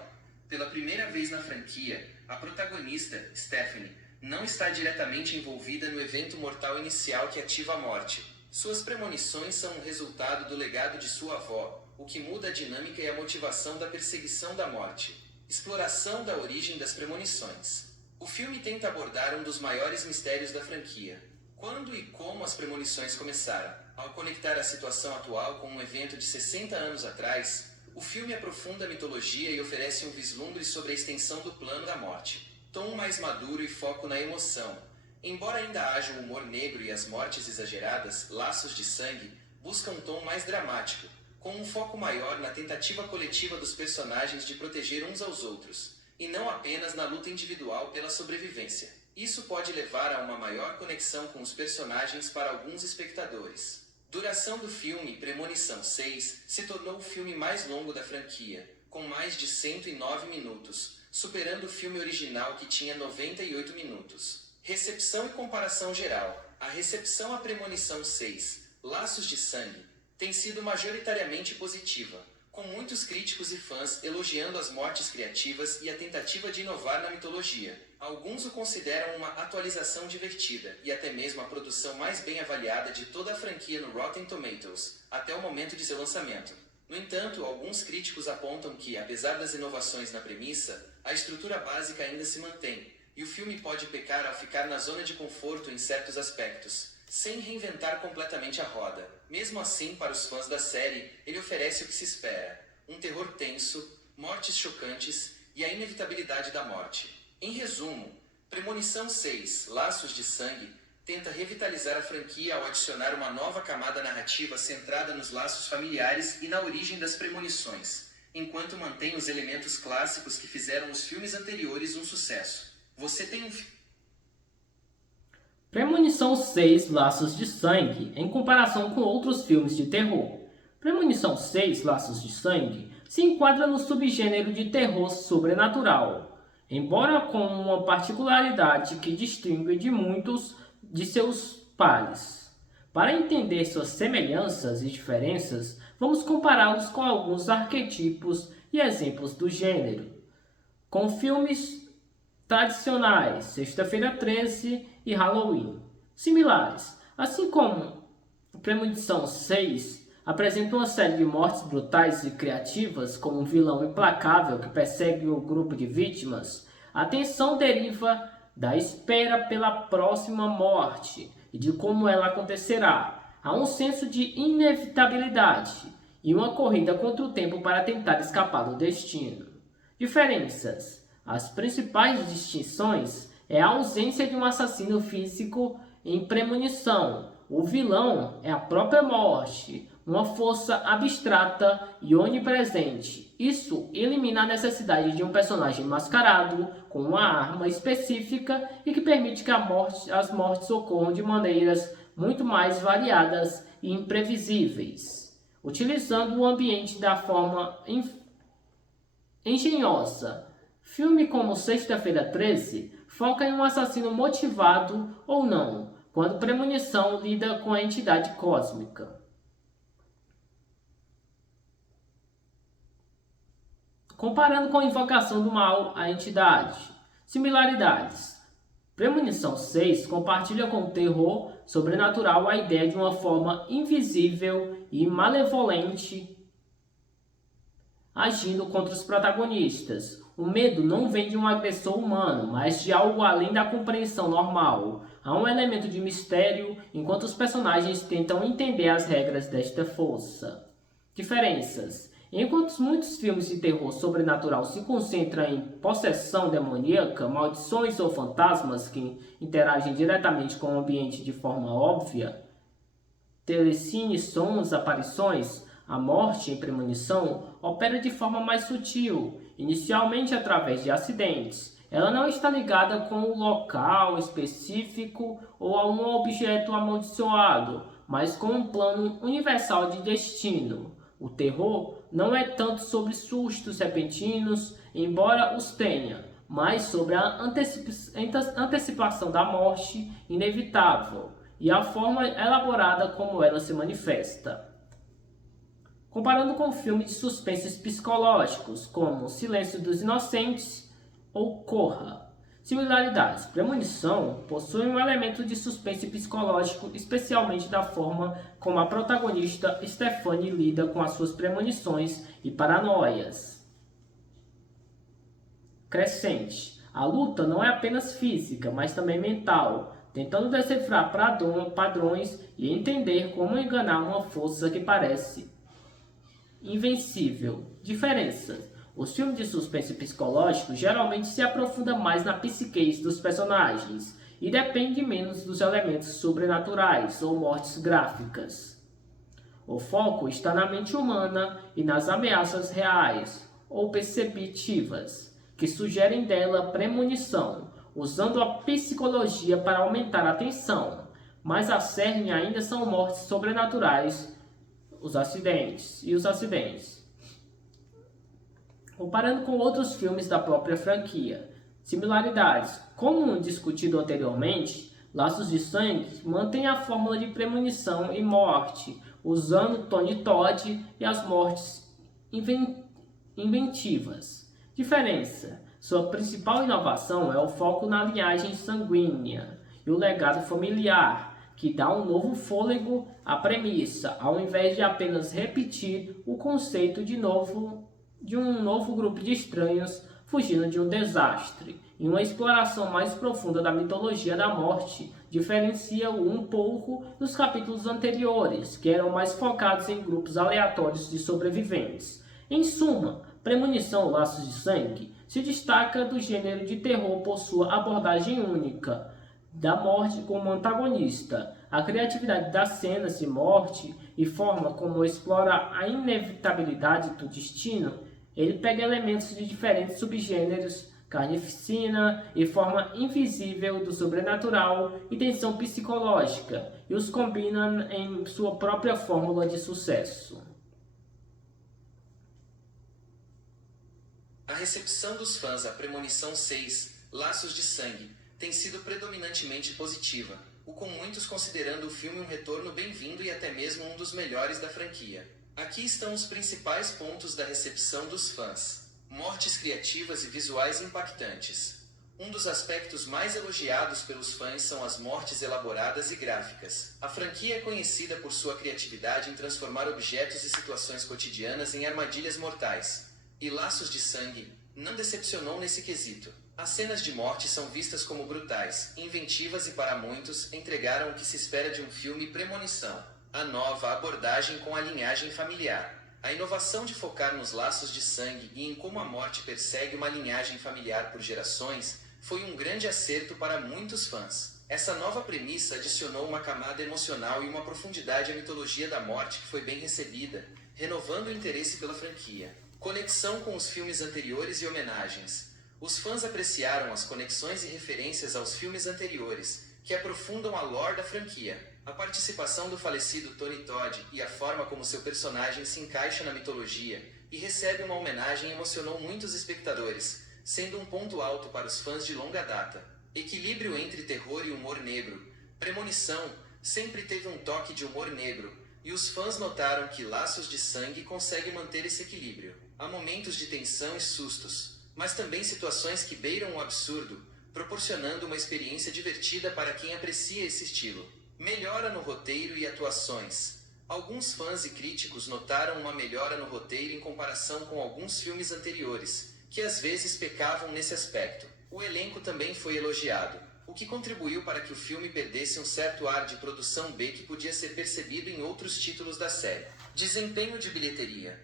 Pela primeira vez na franquia, a protagonista, Stephanie, não está diretamente envolvida no evento mortal inicial que ativa a morte. Suas premonições são um resultado do legado de sua avó, o que muda a dinâmica e a motivação da perseguição da morte. Exploração da origem das premonições. O filme tenta abordar um dos maiores mistérios da franquia. Quando e como as premonições começaram? Ao conectar a situação atual com um evento de 60 anos atrás, o filme aprofunda a mitologia e oferece um vislumbre sobre a extensão do plano da morte. Tom mais maduro e foco na emoção. Embora ainda haja o humor negro e as mortes exageradas, Laços de Sangue busca um tom mais dramático, com um foco maior na tentativa coletiva dos personagens de proteger uns aos outros, e não apenas na luta individual pela sobrevivência. Isso pode levar a uma maior conexão com os personagens para alguns espectadores. Duração do filme. Premonição 6 se tornou o filme mais longo da franquia, com mais de 109 minutos, superando o filme original que tinha 98 minutos. Recepção e comparação geral. A recepção à Premonição 6, Laços de Sangue, tem sido majoritariamente positiva, com muitos críticos e fãs elogiando as mortes criativas e a tentativa de inovar na mitologia. Alguns o consideram uma atualização divertida e até mesmo a produção mais bem avaliada de toda a franquia no Rotten Tomatoes, até o momento de seu lançamento. No entanto, alguns críticos apontam que, apesar das inovações na premissa, a estrutura básica ainda se mantém, e o filme pode pecar ao ficar na zona de conforto em certos aspectos, sem reinventar completamente a roda. Mesmo assim, para os fãs da série, ele oferece o que se espera: um terror tenso, mortes chocantes e a inevitabilidade da morte. Em resumo, Premonição 6, Laços de Sangue, tenta revitalizar a franquia ao adicionar uma nova camada narrativa centrada nos laços familiares e na origem das premonições, enquanto mantém os elementos clássicos que fizeram os filmes anteriores um sucesso. Você tem um Premonição 6 Laços de Sangue em comparação com outros filmes de terror. Premonição 6 Laços de Sangue se enquadra no subgênero de terror sobrenatural, embora com uma particularidade que distingue de muitos de seus pares. Para entender suas semelhanças e diferenças, vamos compará-los com alguns arquetipos e exemplos do gênero. Com filmes tradicionais, Sexta-feira 13 e Halloween, similares, assim como Premonição 6 apresenta uma série de mortes brutais e criativas como um vilão implacável que persegue o grupo de vítimas. A tensão deriva da espera pela próxima morte e de como ela acontecerá. Há um senso de inevitabilidade e uma corrida contra o tempo para tentar escapar do destino. Diferenças. As principais distinções é a ausência de um assassino físico em Premonição. O vilão é a própria morte, uma força abstrata e onipresente. Isso elimina a necessidade de um personagem mascarado com uma arma específica e que permite que as mortes ocorram de maneiras muito mais variadas e imprevisíveis, utilizando o ambiente da forma engenhosa. Filme como Sexta-feira 13 foca em um assassino motivado ou não, quando Premonição lida com a entidade cósmica. Comparando com a Invocação do Mal, a entidade. Similaridades. Premonição 6 compartilha com o terror sobrenatural a ideia de uma forma invisível e malevolente agindo contra os protagonistas. O medo não vem de um agressor humano, mas de algo além da compreensão normal. Há um elemento de mistério enquanto os personagens tentam entender as regras desta força. Diferenças. Enquanto muitos filmes de terror sobrenatural se concentram em possessão demoníaca, maldições ou fantasmas que interagem diretamente com o ambiente de forma óbvia, telecine, sons, aparições, a morte em Premonição opera de forma mais sutil, inicialmente através de acidentes. Ela não está ligada com um local específico ou a um objeto amaldiçoado, mas com um plano universal de destino. O terror não é tanto sobre sustos repentinos, embora os tenha, mas sobre a antecipação da morte inevitável e a forma elaborada como ela se manifesta. Comparando com filmes de suspense psicológicos, como Silêncio dos Inocentes ou Corra. Similaridades. Premonição possui um elemento de suspense psicológico, especialmente da forma como a protagonista Stephanie lida com as suas premonições e paranoias. Crescente. A luta não é apenas física, mas também mental, tentando decifrar padrões e entender como enganar uma força que parece invencível. Diferenças. Os filmes de suspense psicológico geralmente se aprofundam mais na psique dos personagens e depende menos dos elementos sobrenaturais ou mortes gráficas. O foco está na mente humana e nas ameaças reais ou perceptivas que sugerem dela premonição, usando a psicologia para aumentar a tensão, mas a cerne ainda são mortes sobrenaturais, os acidentes. Comparando com outros filmes da própria franquia. Similaridades. Como discutido anteriormente, Laços de Sangue mantém a fórmula de premonição e morte, usando Tony Todd e as mortes inventivas. Diferença. Sua principal inovação é o foco na linhagem sanguínea e o legado familiar, que dá um novo fôlego à premissa, ao invés de apenas repetir o conceito de um novo grupo de estranhos fugindo de um desastre. E uma exploração mais profunda da mitologia da morte diferencia-o um pouco dos capítulos anteriores, que eram mais focados em grupos aleatórios de sobreviventes. Em suma, Premonição Laços de Sangue se destaca do gênero de terror por sua abordagem única da morte como antagonista, a criatividade das cenas de morte e forma como explora a inevitabilidade do destino Ele pega elementos de diferentes subgêneros, carnificina e forma invisível do sobrenatural e tensão psicológica, e os combina em sua própria fórmula de sucesso. A recepção dos fãs à Premonição 6, Laços de Sangue, tem sido predominantemente positiva, o com muitos considerando o filme um retorno bem-vindo e até mesmo um dos melhores da franquia. Aqui estão os principais pontos da recepção dos fãs. Mortes criativas e visuais impactantes. Um dos aspectos mais elogiados pelos fãs são as mortes elaboradas e gráficas. A franquia é conhecida por sua criatividade em transformar objetos e situações cotidianas em armadilhas mortais. E Laços de Sangue não decepcionou nesse quesito. As cenas de morte são vistas como brutais, inventivas e para muitos, entregaram o que se espera de um filme Premonição. A nova abordagem com a linhagem familiar. A inovação de focar nos laços de sangue e em como a morte persegue uma linhagem familiar por gerações foi um grande acerto para muitos fãs. Essa nova premissa adicionou uma camada emocional e uma profundidade à mitologia da morte que foi bem recebida, renovando o interesse pela franquia. Conexão com os filmes anteriores e homenagens. Os fãs apreciaram as conexões e referências aos filmes anteriores, que aprofundam a lore da franquia. A participação do falecido Tony Todd e a forma como seu personagem se encaixa na mitologia e recebe uma homenagem emocionou muitos espectadores, sendo um ponto alto para os fãs de longa data. Equilíbrio entre terror e humor negro. Premonição sempre teve um toque de humor negro, e os fãs notaram que Laços de Sangue consegue manter esse equilíbrio. Há momentos de tensão e sustos, mas também situações que beiram o absurdo, proporcionando uma experiência divertida para quem aprecia esse estilo. Melhora no roteiro e atuações. Alguns fãs e críticos notaram uma melhora no roteiro em comparação com alguns filmes anteriores, que às vezes pecavam nesse aspecto. O elenco também foi elogiado, o que contribuiu para que o filme perdesse um certo ar de produção B que podia ser percebido em outros títulos da série. Desempenho de bilheteria.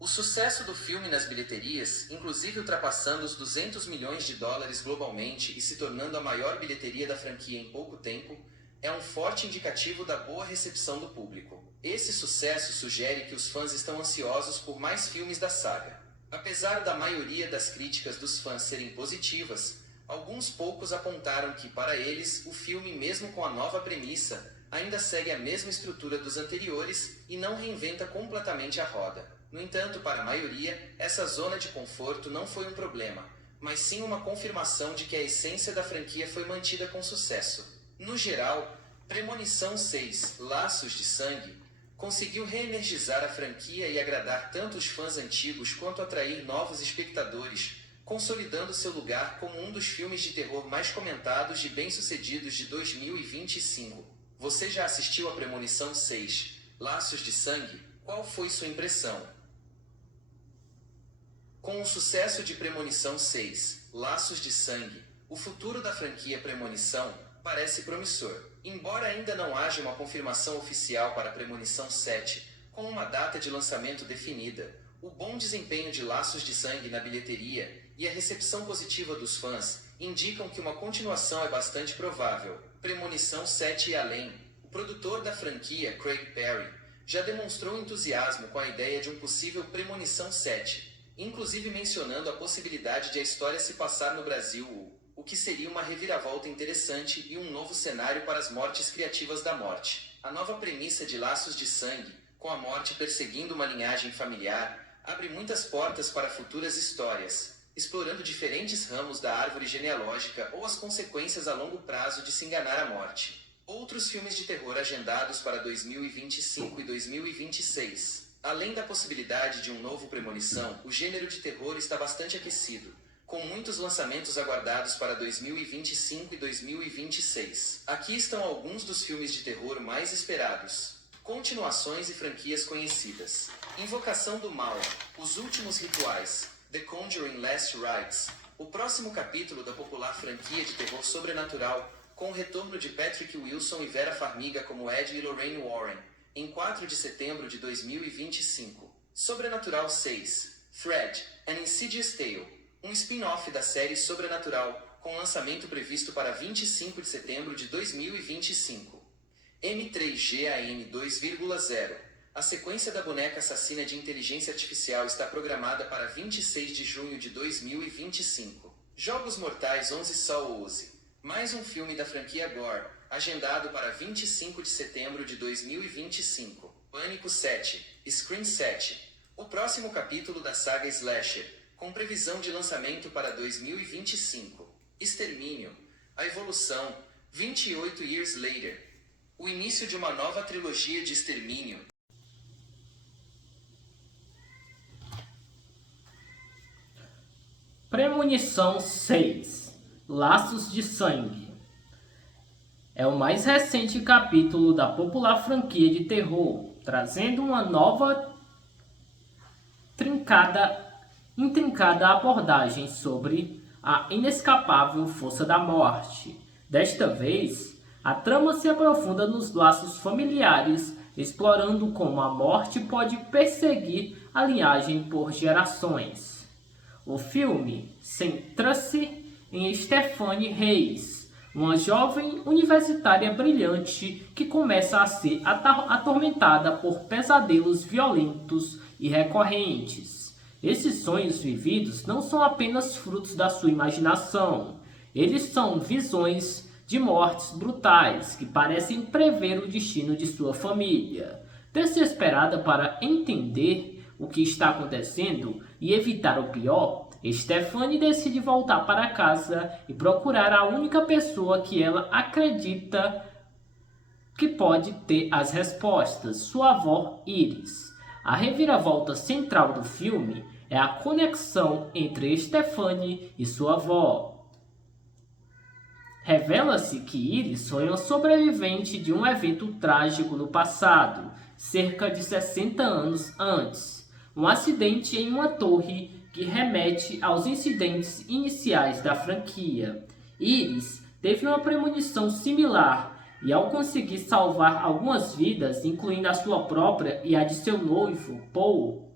O sucesso do filme nas bilheterias, inclusive ultrapassando os 200 milhões de dólares globalmente e se tornando a maior bilheteria da franquia em pouco tempo, é um forte indicativo da boa recepção do público. Esse sucesso sugere que os fãs estão ansiosos por mais filmes da saga. Apesar da maioria das críticas dos fãs serem positivas, alguns poucos apontaram que, para eles, o filme, mesmo com a nova premissa, ainda segue a mesma estrutura dos anteriores e não reinventa completamente a roda. No entanto, para a maioria, essa zona de conforto não foi um problema, mas sim uma confirmação de que a essência da franquia foi mantida com sucesso. No geral, Premonição 6, Laços de Sangue, conseguiu reenergizar a franquia e agradar tanto os fãs antigos quanto atrair novos espectadores, consolidando seu lugar como um dos filmes de terror mais comentados e bem-sucedidos de 2025. Você já assistiu a Premonição 6, Laços de Sangue? Qual foi sua impressão? Com o sucesso de Premonição 6, Laços de Sangue, o futuro da franquia Premonição parece promissor. Embora ainda não haja uma confirmação oficial para Premonição 7, com uma data de lançamento definida, o bom desempenho de Laços de Sangue na bilheteria e a recepção positiva dos fãs indicam que uma continuação é bastante provável. Premonição 7 e além, o produtor da franquia, Craig Perry, já demonstrou entusiasmo com a ideia de um possível Premonição 7, inclusive mencionando a possibilidade de a história se passar no Brasil, o que seria uma reviravolta interessante e um novo cenário para as mortes criativas da morte. A nova premissa de Laços de Sangue, com a morte perseguindo uma linhagem familiar, abre muitas portas para futuras histórias, explorando diferentes ramos da árvore genealógica ou as consequências a longo prazo de se enganar à morte. Outros filmes de terror agendados para 2025 e 2026. Além da possibilidade de um novo Premonição, o gênero de terror está bastante aquecido, com muitos lançamentos aguardados para 2025 e 2026. Aqui estão alguns dos filmes de terror mais esperados. Continuações e franquias conhecidas. Invocação do Mal, Os Últimos Rituais, The Conjuring Last Rites, o próximo capítulo da popular franquia de terror sobrenatural, com o retorno de Patrick Wilson e Vera Farmiga como Ed e Lorraine Warren, em 4 de setembro de 2025. Sobrenatural 6, Thread, An Insidious Tale, um spin-off da série Sobrenatural, com lançamento previsto para 25 de setembro de 2025. M3GAN 2,0, A sequência da boneca assassina de inteligência artificial está programada para 26 de junho de 2025. Jogos Mortais 11 Saw mais um filme da franquia Gore, agendado para 25 de setembro de 2025. Pânico 7, Scream 7, o próximo capítulo da saga Slasher, com previsão de lançamento para 2025. Extermínio, a evolução, 28 Years Later, o início de uma nova trilogia de Extermínio. Premonição 6 Laços de Sangue é o mais recente capítulo da popular franquia de terror, trazendo uma nova intrincada abordagem sobre a inescapável força da morte. Desta vez, a trama se aprofunda nos laços familiares, explorando como a morte pode perseguir a linhagem por gerações. O filme centra-se em Stephanie Reyes, uma jovem universitária brilhante que começa a ser atormentada por pesadelos violentos e recorrentes. Esses sonhos vividos não são apenas frutos da sua imaginação. Eles são visões de mortes brutais que parecem prever o destino de sua família. Desesperada para entender o que está acontecendo e evitar o pior, Stephanie decide voltar para casa e procurar a única pessoa que ela acredita que pode ter as respostas, sua avó Iris. A reviravolta central do filme é a conexão entre Stephanie e sua avó. Revela-se que Iris foi uma sobrevivente de um evento trágico no passado, cerca de 60 anos antes. Um acidente em uma torre que remete aos incidentes iniciais da franquia. Iris teve uma premonição similar e, ao conseguir salvar algumas vidas, incluindo a sua própria e a de seu noivo, Paul,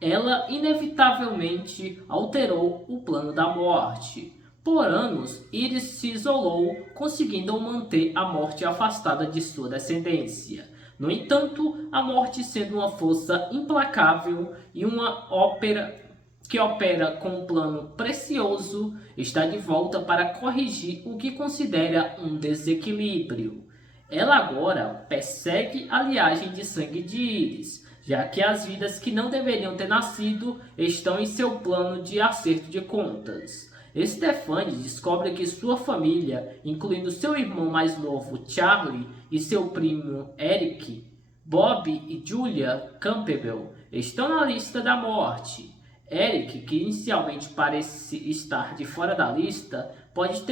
ela inevitavelmente alterou o plano da morte. Por anos, Iris se isolou, conseguindo manter a morte afastada de sua descendência. No entanto, a morte, sendo uma força implacável e uma ópera que opera com um plano precioso, está de volta para corrigir o que considera um desequilíbrio. Ela agora persegue a linhagem de sangue de Iris, já que as vidas que não deveriam ter nascido estão em seu plano de acerto de contas. Stephanie descobre que sua família, incluindo seu irmão mais novo Charlie e seu primo Eric, Bob e Julia Campbell, estão na lista da morte. Eric, que inicialmente parece estar de fora da lista, pode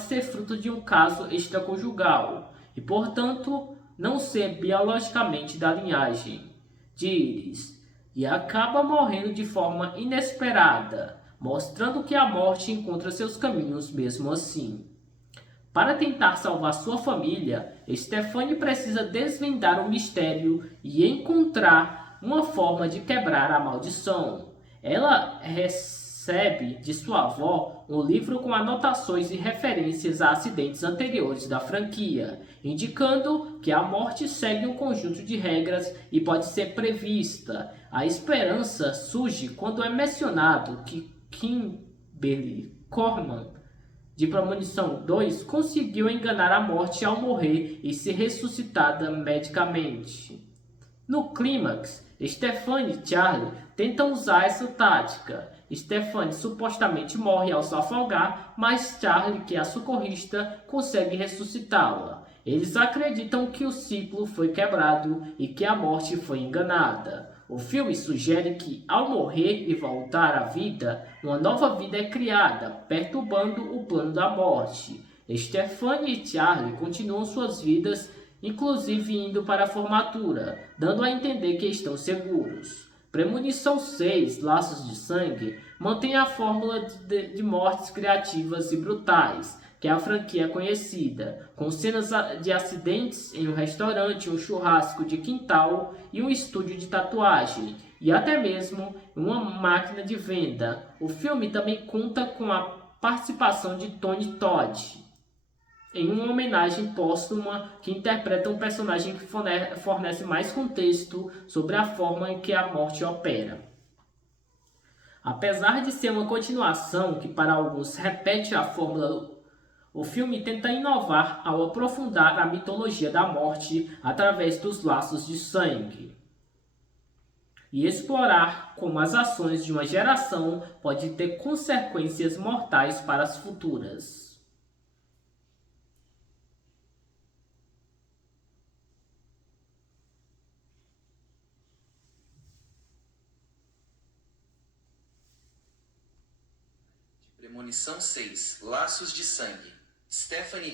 ser fruto de um caso extraconjugal e, portanto, não ser biologicamente da linhagem de Iris, e acaba morrendo de forma inesperada, mostrando que a morte encontra seus caminhos mesmo assim. Para tentar salvar sua família, Stephanie precisa desvendar o mistério e encontrar uma forma de quebrar a maldição. Ela recebe de sua avó um livro com anotações e referências a acidentes anteriores da franquia, indicando que a morte segue um conjunto de regras e pode ser prevista. A esperança surge quando é mencionado que Kimberly Corman, de Premonição 2, conseguiu enganar a morte ao morrer e ser ressuscitada medicamente. No clímax, Stephanie e Charlie tentam usar essa tática. Stephanie supostamente morre ao se afogar, mas Charlie, que é a socorrista, consegue ressuscitá-la. Eles acreditam que o ciclo foi quebrado e que a morte foi enganada. O filme sugere que, ao morrer e voltar à vida, uma nova vida é criada, perturbando o plano da morte. Stephanie e Charlie continuam suas vidas, inclusive indo para a formatura, dando a entender que estão seguros. Premonição 6, Laços de Sangue, mantém a fórmula de mortes criativas e brutais, que a franquia é conhecida, com cenas de acidentes em um restaurante, um churrasco de quintal e um estúdio de tatuagem, e até mesmo uma máquina de venda. O filme também conta com a participação de Tony Todd. em uma homenagem póstuma que interpreta um personagem que fornece mais contexto sobre a forma em que a morte opera. Apesar de ser uma continuação que para alguns repete a fórmula, o filme tenta inovar ao aprofundar a mitologia da morte através dos laços de sangue e explorar como as ações de uma geração podem ter consequências mortais para as futuras. Premonição 6. Laços de sangue. Stephanie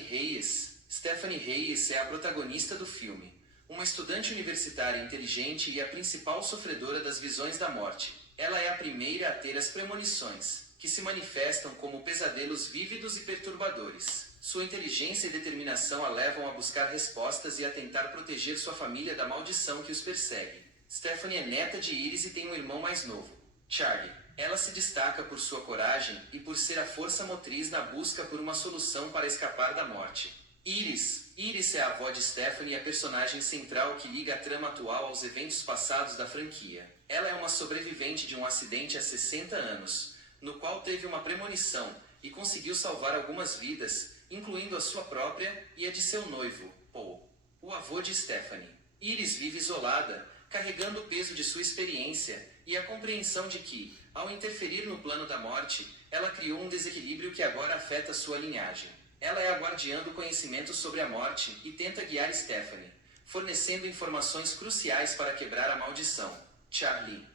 Reyes é a protagonista do filme. Uma estudante universitária inteligente e a principal sofredora das visões da morte. Ela é a primeira a ter as premonições, que se manifestam como pesadelos vívidos e perturbadores. Sua inteligência e determinação a levam a buscar respostas e a tentar proteger sua família da maldição que os persegue. Stephanie é neta de Iris e tem um irmão mais novo, Charlie. Ela se destaca por sua coragem e por ser a força motriz na busca por uma solução para escapar da morte. Iris é a avó de Stephanie e a personagem central que liga a trama atual aos eventos passados da franquia. Ela é uma sobrevivente de um acidente há 60 anos, no qual teve uma premonição e conseguiu salvar algumas vidas, incluindo a sua própria e a de seu noivo, Paul, o avô de Stephanie. Iris vive isolada, carregando o peso de sua experiência e a compreensão de que, ao interferir no plano da morte, ela criou um desequilíbrio que agora afeta sua linhagem. Ela é a guardiã do conhecimento sobre a morte e tenta guiar Stephanie, fornecendo informações cruciais para quebrar a maldição. Charlie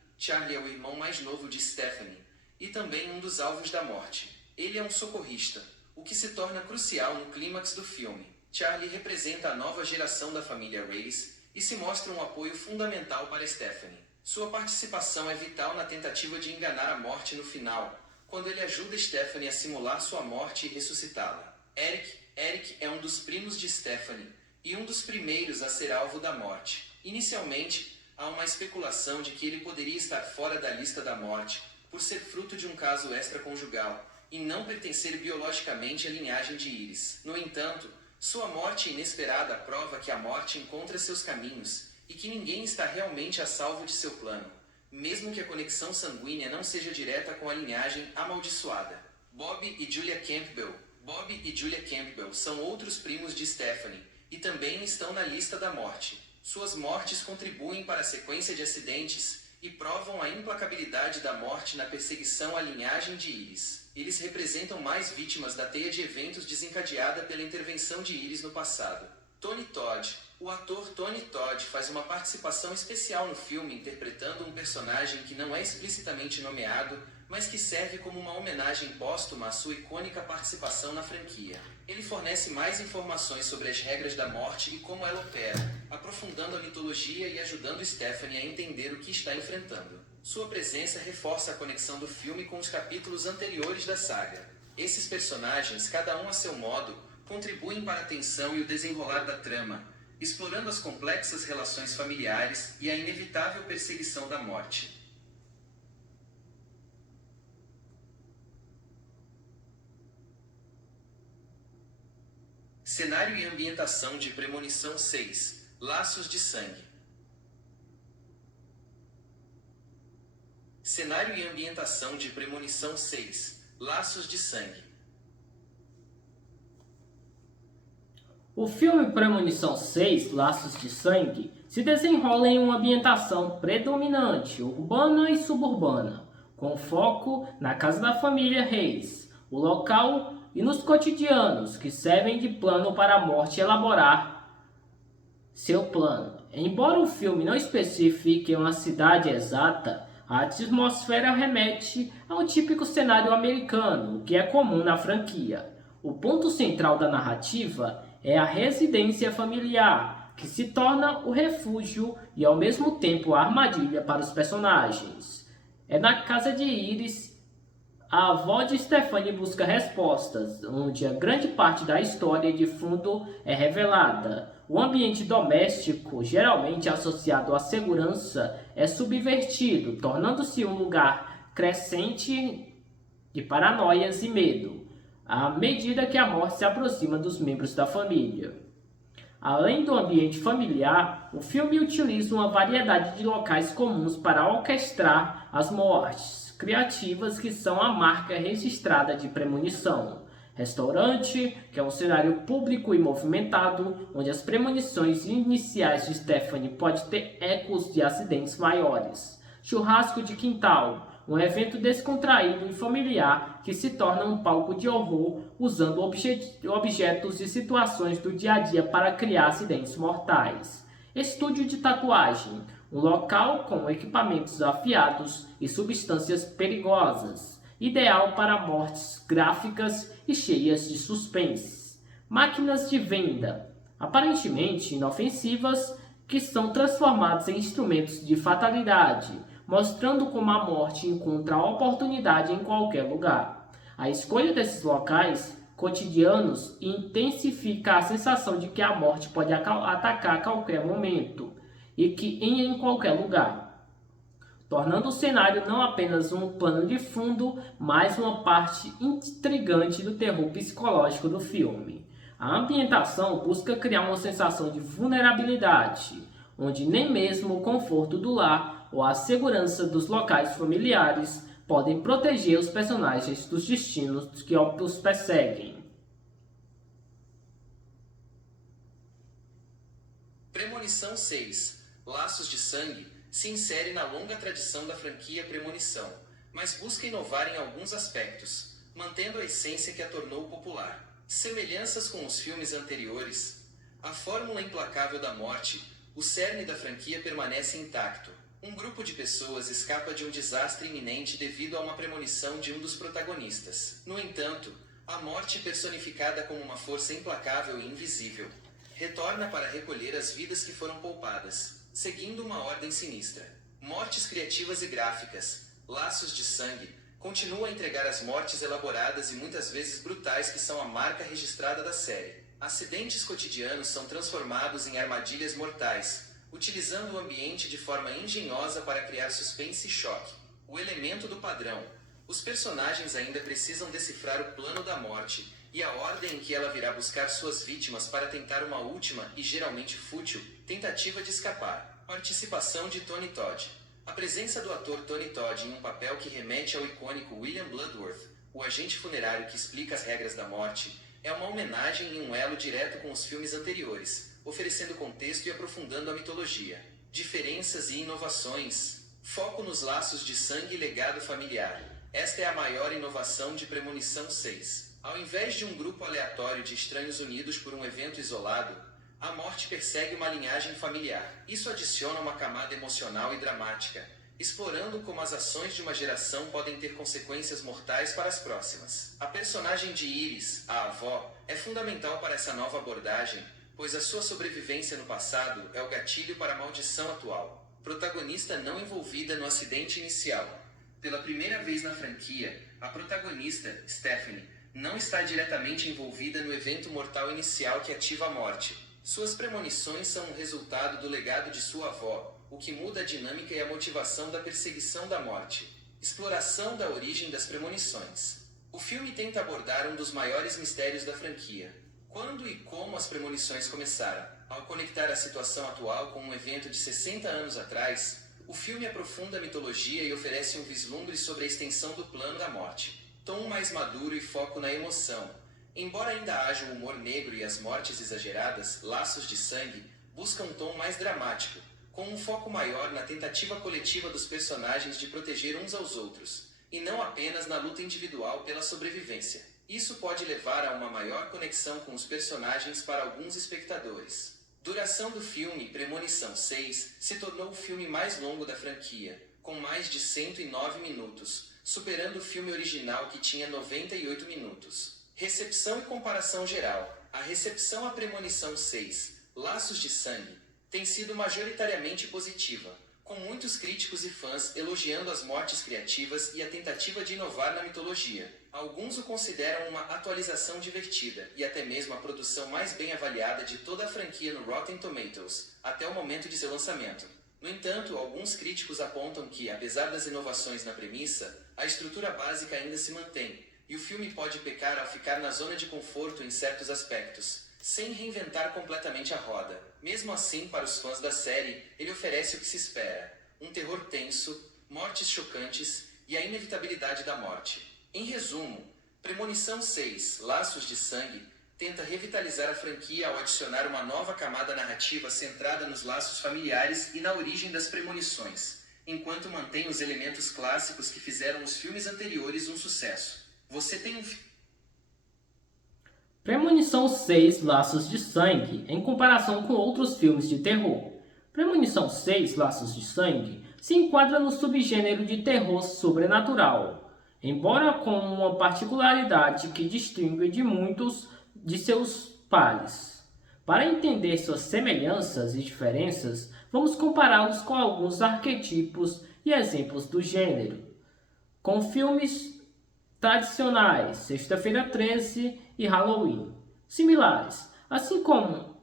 é o irmão mais novo de Stephanie e também um dos alvos da morte. Ele é um socorrista, o que se torna crucial no clímax do filme. Charlie representa a nova geração da família Reyes e se mostra um apoio fundamental para Stephanie. Sua participação é vital na tentativa de enganar a morte no final, quando ele ajuda Stephanie a simular sua morte e ressuscitá-la. Eric é um dos primos de Stephanie e um dos primeiros a ser alvo da morte. Inicialmente, há uma especulação de que ele poderia estar fora da lista da morte, por ser fruto de um caso extraconjugal e não pertencer biologicamente à linhagem de Iris. No entanto, sua morte inesperada prova que a morte encontra seus caminhos e que ninguém está realmente a salvo de seu plano, mesmo que a conexão sanguínea não seja direta com a linhagem amaldiçoada. Bob e Julia Campbell são outros primos de Stephanie e também estão na lista da morte. Suas mortes contribuem para a sequência de acidentes e provam a implacabilidade da morte na perseguição à linhagem de Iris. Eles representam mais vítimas da teia de eventos desencadeada pela intervenção de Iris no passado. Tony Todd. O ator Tony Todd faz uma participação especial no filme interpretando um personagem que não é explicitamente nomeado, mas que serve como uma homenagem póstuma à sua icônica participação na franquia. Ele fornece mais informações sobre as regras da morte e como ela opera, aprofundando a mitologia e ajudando Stephanie a entender o que está enfrentando. Sua presença reforça a conexão do filme com os capítulos anteriores da saga. Esses personagens, cada um a seu modo, contribuem para a tensão e o desenrolar da trama, explorando as complexas relações familiares e a inevitável perseguição da morte. Cenário e ambientação de Premonição 6. Laços de sangue. Cenário e ambientação de Premonição 6. Laços de sangue. O filme Premonição 6, Laços de Sangue, se desenrola em uma ambientação predominante urbana e suburbana, com foco na casa da família Reyes, o local e nos cotidianos que servem de plano para a morte elaborar seu plano. Embora o filme não especifique uma cidade exata, a atmosfera remete a um típico cenário americano, que é comum na franquia. O ponto central da narrativa é a residência familiar, que se torna o refúgio e ao mesmo tempo a armadilha para os personagens. É na casa de Iris, a avó de Stephanie busca respostas, onde a grande parte da história de fundo é revelada. O ambiente doméstico, geralmente associado à segurança, é subvertido, tornando-se um lugar crescente de paranoias e medo. à medida que a morte se aproxima dos membros da família. Além do ambiente familiar, o filme utiliza uma variedade de locais comuns para orquestrar as mortes criativas que são a marca registrada de premonição. Restaurante, que é um cenário público e movimentado, onde as premonições iniciais de Stephanie podem ter ecos de acidentes maiores. Churrasco de quintal, um evento descontraído e familiar que se torna um palco de horror usando objetos e situações do dia a dia para criar acidentes mortais. Estúdio de tatuagem, um local com equipamentos afiados e substâncias perigosas, ideal para mortes gráficas e cheias de suspense. Máquinas de venda, aparentemente inofensivas, que são transformadas em instrumentos de fatalidade, mostrando como a morte encontra a oportunidade em qualquer lugar. A escolha desses locais cotidianos intensifica a sensação de que a morte pode atacar a qualquer momento e que em qualquer lugar, tornando o cenário não apenas um plano de fundo, mas uma parte intrigante do terror psicológico do filme. A ambientação busca criar uma sensação de vulnerabilidade, onde nem mesmo o conforto do lar ou a segurança dos locais familiares podem proteger os personagens dos destinos que os perseguem. Premonição 6. Laços de Sangue se insere na longa tradição da franquia Premonição, mas busca inovar em alguns aspectos, mantendo a essência que a tornou popular. Semelhanças com os filmes anteriores, a fórmula implacável da morte, o cerne da franquia permanece intacto. Um grupo de pessoas escapa de um desastre iminente devido a uma premonição de um dos protagonistas. No entanto, a morte personificada como uma força implacável e invisível retorna para recolher as vidas que foram poupadas, seguindo uma ordem sinistra. Mortes criativas e gráficas, Laços de Sangue, continua a entregar as mortes elaboradas e muitas vezes brutais que são a marca registrada da série. Acidentes cotidianos são transformados em armadilhas mortais, utilizando o ambiente de forma engenhosa para criar suspense e choque. O elemento do padrão. Os personagens ainda precisam decifrar o plano da morte e a ordem em que ela virá buscar suas vítimas para tentar uma última e geralmente fútil tentativa de escapar. Participação de Tony Todd. A presença do ator Tony Todd em um papel que remete ao icônico William Bloodworth, o agente funerário que explica as regras da morte, é uma homenagem e um elo direto com os filmes anteriores, oferecendo contexto e aprofundando a mitologia. Diferenças e inovações. Foco nos laços de sangue e legado familiar. Esta é a maior inovação de Premonição 6. Ao invés de um grupo aleatório de estranhos unidos por um evento isolado, a morte persegue uma linhagem familiar. Isso adiciona uma camada emocional e dramática, explorando como as ações de uma geração podem ter consequências mortais para as próximas. A personagem de Iris, a avó, é fundamental para essa nova abordagem, pois a sua sobrevivência no passado é o gatilho para a maldição atual. Protagonista não envolvida no acidente inicial. Pela primeira vez na franquia, a protagonista, Stephanie, não está diretamente envolvida no evento mortal inicial que ativa a morte. Suas premonições são um resultado do legado de sua avó, o que muda a dinâmica e a motivação da perseguição da morte. Exploração da origem das premonições. O filme tenta abordar um dos maiores mistérios da franquia. Quando e como as premonições começaram? Ao conectar a situação atual com um evento de 60 anos atrás, o filme aprofunda a mitologia e oferece um vislumbre sobre a extensão do plano da morte. Tom mais maduro e foco na emoção. Embora ainda haja o humor negro e as mortes exageradas, Laços de Sangue busca um tom mais dramático, com um foco maior na tentativa coletiva dos personagens de proteger uns aos outros, e não apenas na luta individual pela sobrevivência. Isso pode levar a uma maior conexão com os personagens para alguns espectadores. Duração do filme. Premonição 6 se tornou o filme mais longo da franquia, com mais de 109 minutos, superando o filme original que tinha 98 minutos. Recepção e comparação geral. A recepção à Premonição 6, Laços de Sangue, tem sido majoritariamente positiva, com muitos críticos e fãs elogiando as mortes criativas e a tentativa de inovar na mitologia. Alguns o consideram uma atualização divertida e até mesmo a produção mais bem avaliada de toda a franquia no Rotten Tomatoes, até o momento de seu lançamento. No entanto, alguns críticos apontam que, apesar das inovações na premissa, a estrutura básica ainda se mantém, e o filme pode pecar ao ficar na zona de conforto em certos aspectos, sem reinventar completamente a roda. Mesmo assim, para os fãs da série, ele oferece o que se espera: um terror tenso, mortes chocantes e a inevitabilidade da morte. Em resumo, Premonição 6, Laços de Sangue, tenta revitalizar a franquia ao adicionar uma nova camada narrativa centrada nos laços familiares e na origem das premonições, enquanto mantém os elementos clássicos que fizeram os filmes anteriores um sucesso. Você tem Premonição 6 Laços de Sangue, em comparação com outros filmes de terror. Premonição 6 Laços de Sangue se enquadra no subgênero de terror sobrenatural, embora com uma particularidade que distingue de muitos de seus pares. Para entender suas semelhanças e diferenças, vamos compará-los com alguns arquetipos e exemplos do gênero. Com filmes tradicionais, Sexta-feira 13 e Halloween, similares, assim como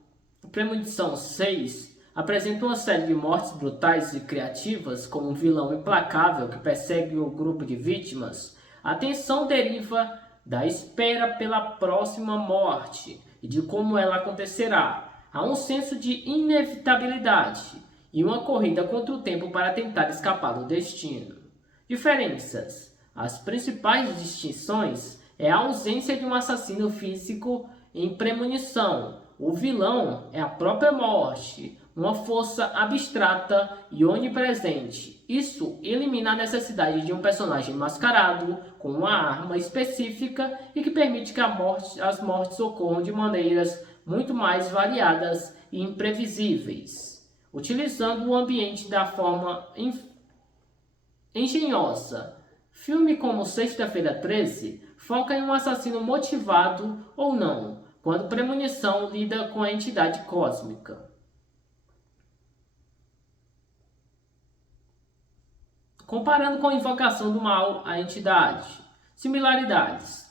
Premonição 6 apresenta uma série de mortes brutais e criativas, como um vilão implacável que persegue um grupo de vítimas. A tensão deriva da espera pela próxima morte e de como ela acontecerá. Há um senso de inevitabilidade e uma corrida contra o tempo para tentar escapar do destino. Diferenças. As principais distinções é a ausência de um assassino físico em Premonição. O vilão é a própria morte, uma força abstrata e onipresente. Isso elimina a necessidade de um personagem mascarado com uma arma específica e que permite que as mortes ocorram de maneiras muito mais variadas e imprevisíveis, utilizando o ambiente da forma engenhosa. Filme como Sexta-feira 13 foca em um assassino motivado ou não, quando Premonição lida com a entidade cósmica. Comparando com a Invocação do Mal, a entidade. Similaridades.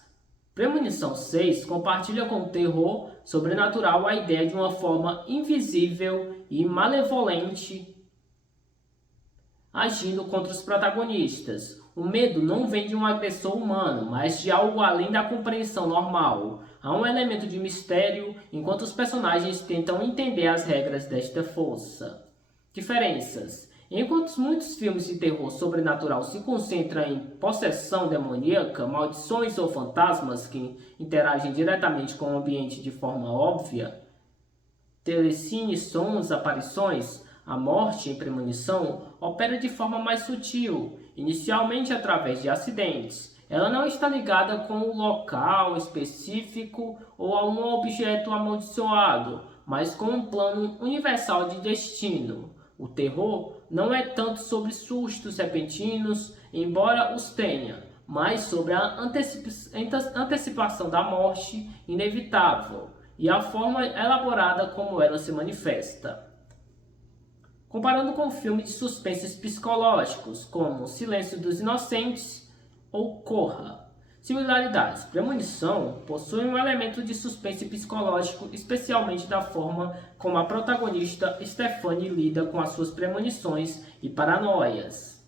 Premonição 6 compartilha com o terror sobrenatural a ideia de uma forma invisível e malevolente agindo contra os protagonistas. O medo não vem de um agressor humano, mas de algo além da compreensão normal. Há um elemento de mistério enquanto os personagens tentam entender as regras desta força. Diferenças. Enquanto muitos filmes de terror sobrenatural se concentram em possessão demoníaca, maldições ou fantasmas que interagem diretamente com o ambiente de forma óbvia, telecine, sons, aparições, a morte em Premonição opera de forma mais sutil, inicialmente através de acidentes. Ela não está ligada com um local específico ou a um objeto amaldiçoado, mas com um plano universal de destino. O terror não é tanto sobre sustos repentinos, embora os tenha, mas sobre a antecipação da morte inevitável e a forma elaborada como ela se manifesta. Comparando com filmes de suspense psicológicos, como Silêncio dos Inocentes ou Corra. Similaridades. Premonição possui um elemento de suspense psicológico, especialmente da forma como a protagonista Stephanie lida com as suas premonições e paranoias.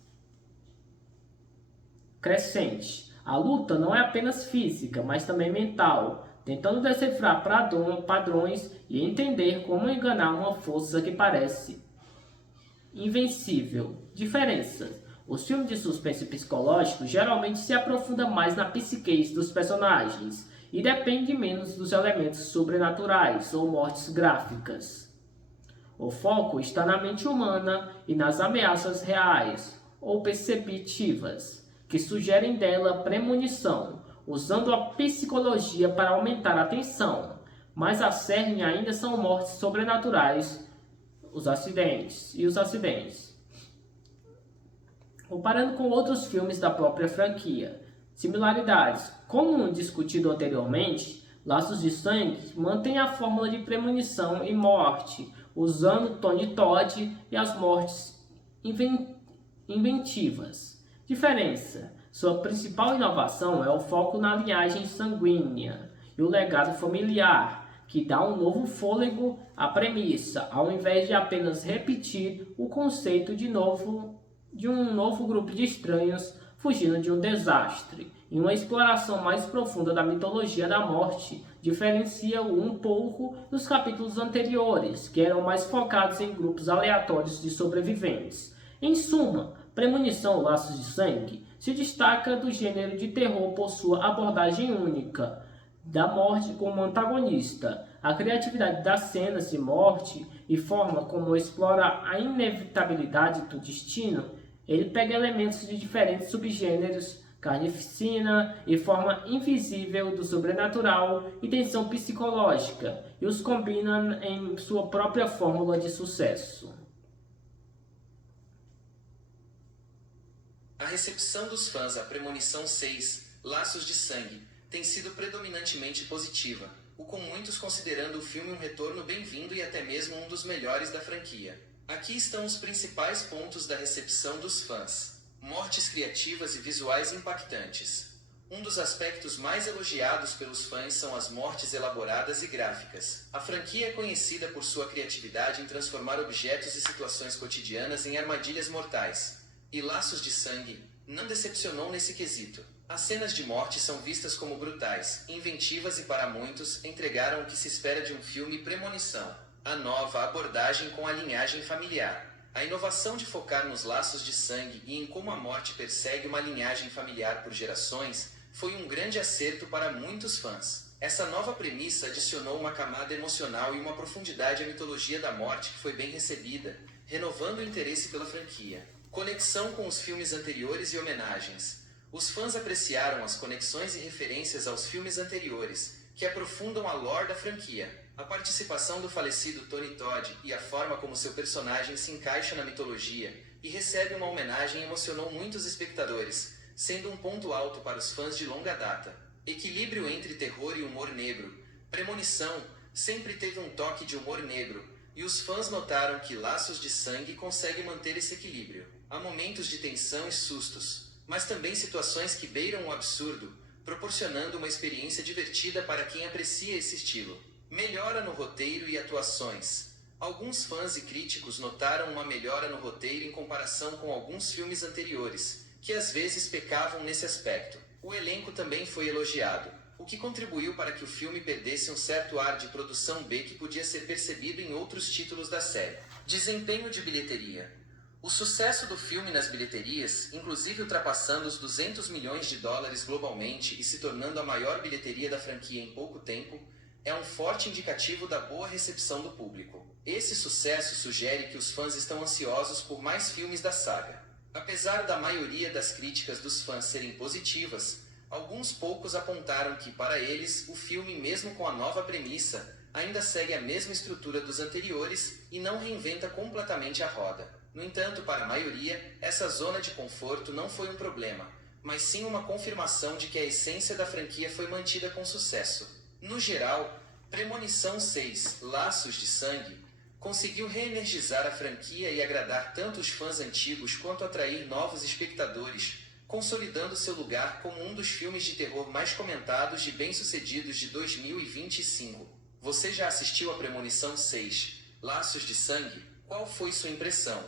Crescente. A luta não é apenas física, mas também mental, tentando decifrar padrões e entender como enganar uma força que parece invencível. Diferenças. Os filmes de suspense psicológico geralmente se aprofundam mais na psique dos personagens e depende menos dos elementos sobrenaturais ou mortes gráficas. O foco está na mente humana e nas ameaças reais ou perceptivas que sugerem dela premonição, usando a psicologia para aumentar a tensão, mas a cerne ainda são mortes sobrenaturais, os acidentes. Comparando com outros filmes da própria franquia. Similaridades. Como discutido anteriormente, Laços de Sangue mantém a fórmula de premonição e morte, usando Tony Todd e as mortes inventivas. Diferença. Sua principal inovação é o foco na linhagem sanguínea e o legado familiar, que dá um novo fôlego à premissa, ao invés de apenas repetir o conceito de um novo grupo de estranhos fugindo de um desastre. E uma exploração mais profunda da mitologia da morte diferencia-o um pouco dos capítulos anteriores, que eram mais focados em grupos aleatórios de sobreviventes. Em suma, Premonição Laços de Sangue se destaca do gênero de terror por sua abordagem única da morte como antagonista. A criatividade das cenas de morte e forma como explora a inevitabilidade do destino, ele pega elementos de diferentes subgêneros, carnificina e forma invisível do sobrenatural e tensão psicológica, e os combina em sua própria fórmula de sucesso. A recepção dos fãs à Premonição 6, Laços de Sangue, tem sido predominantemente positiva, o com muitos considerando o filme um retorno bem-vindo e até mesmo um dos melhores da franquia. Aqui estão os principais pontos da recepção dos fãs. Mortes criativas e visuais impactantes. Um dos aspectos mais elogiados pelos fãs são as mortes elaboradas e gráficas. A franquia é conhecida por sua criatividade em transformar objetos e situações cotidianas em armadilhas mortais. E Laços de Sangue não decepcionou nesse quesito. As cenas de morte são vistas como brutais, inventivas e para muitos entregaram o que se espera de um filme Premonição. A nova abordagem com a linhagem familiar. A inovação de focar nos laços de sangue e em como a morte persegue uma linhagem familiar por gerações foi um grande acerto para muitos fãs. Essa nova premissa adicionou uma camada emocional e uma profundidade à mitologia da morte que foi bem recebida, renovando o interesse pela franquia. Conexão com os filmes anteriores e homenagens. Os fãs apreciaram as conexões e referências aos filmes anteriores, que aprofundam a lore da franquia. A participação do falecido Tony Todd e a forma como seu personagem se encaixa na mitologia e recebe uma homenagem emocionou muitos espectadores, sendo um ponto alto para os fãs de longa data. Equilíbrio entre terror e humor negro. Premonição sempre teve um toque de humor negro, e os fãs notaram que Laços de Sangue consegue manter esse equilíbrio. Há momentos de tensão e sustos, mas também situações que beiram o absurdo, proporcionando uma experiência divertida para quem aprecia esse estilo. Melhora no roteiro e atuações. Alguns fãs e críticos notaram uma melhora no roteiro em comparação com alguns filmes anteriores, que às vezes pecavam nesse aspecto. O elenco também foi elogiado, o que contribuiu para que o filme perdesse um certo ar de produção B que podia ser percebido em outros títulos da série. Desempenho de bilheteria. O sucesso do filme nas bilheterias, inclusive ultrapassando os 200 milhões de dólares globalmente e se tornando a maior bilheteria da franquia em pouco tempo, é um forte indicativo da boa recepção do público. Esse sucesso sugere que os fãs estão ansiosos por mais filmes da saga. Apesar da maioria das críticas dos fãs serem positivas, alguns poucos apontaram que, para eles, o filme, mesmo com a nova premissa, ainda segue a mesma estrutura dos anteriores e não reinventa completamente a roda. No entanto, para a maioria, essa zona de conforto não foi um problema, mas sim uma confirmação de que a essência da franquia foi mantida com sucesso. No geral, Premonição 6, Laços de Sangue, conseguiu reenergizar a franquia e agradar tanto os fãs antigos quanto atrair novos espectadores, consolidando seu lugar como um dos filmes de terror mais comentados e bem-sucedidos de 2025. Você já assistiu a Premonição 6, Laços de Sangue? Qual foi sua impressão?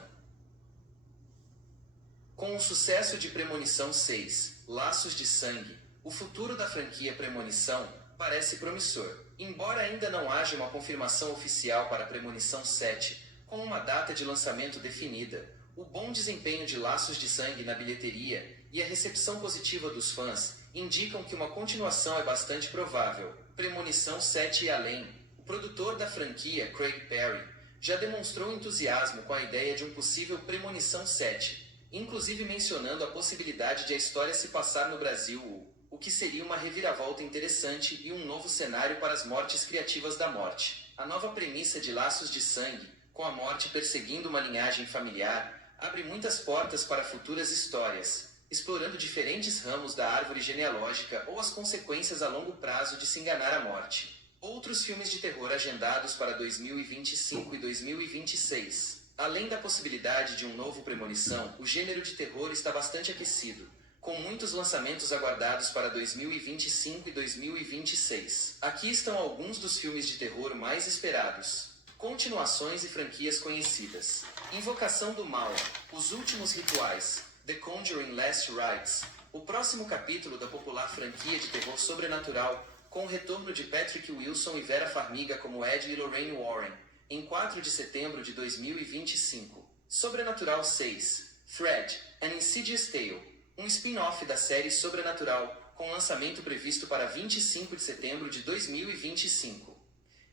Com o sucesso de Premonição 6, Laços de Sangue, o futuro da franquia Premonição parece promissor. Embora ainda não haja uma confirmação oficial para Premonição 7, com uma data de lançamento definida, o bom desempenho de Laços de Sangue na bilheteria e a recepção positiva dos fãs indicam que uma continuação é bastante provável. Premonição 7 e além, o produtor da franquia, Craig Perry, já demonstrou entusiasmo com a ideia de um possível Premonição 7, inclusive mencionando a possibilidade de a história se passar no Brasil, o que seria uma reviravolta interessante e um novo cenário para as mortes criativas da morte. A nova premissa de Laços de Sangue, com a morte perseguindo uma linhagem familiar, abre muitas portas para futuras histórias, explorando diferentes ramos da árvore genealógica ou as consequências a longo prazo de se enganar à morte. Outros filmes de terror agendados para 2025 e 2026. Além da possibilidade de um novo Premonição, o gênero de terror está bastante aquecido, com muitos lançamentos aguardados para 2025 e 2026. Aqui estão alguns dos filmes de terror mais esperados. Continuações e franquias conhecidas. Invocação do Mal, Os Últimos Rituais, The Conjuring Last Rites, o próximo capítulo da popular franquia de terror sobrenatural, com o retorno de Patrick Wilson e Vera Farmiga como Ed e Lorraine Warren, em 4 de setembro de 2025. Sobrenatural 6, Fred, An Insidious Tale, um spin-off da série Sobrenatural, com lançamento previsto para 25 de setembro de 2025.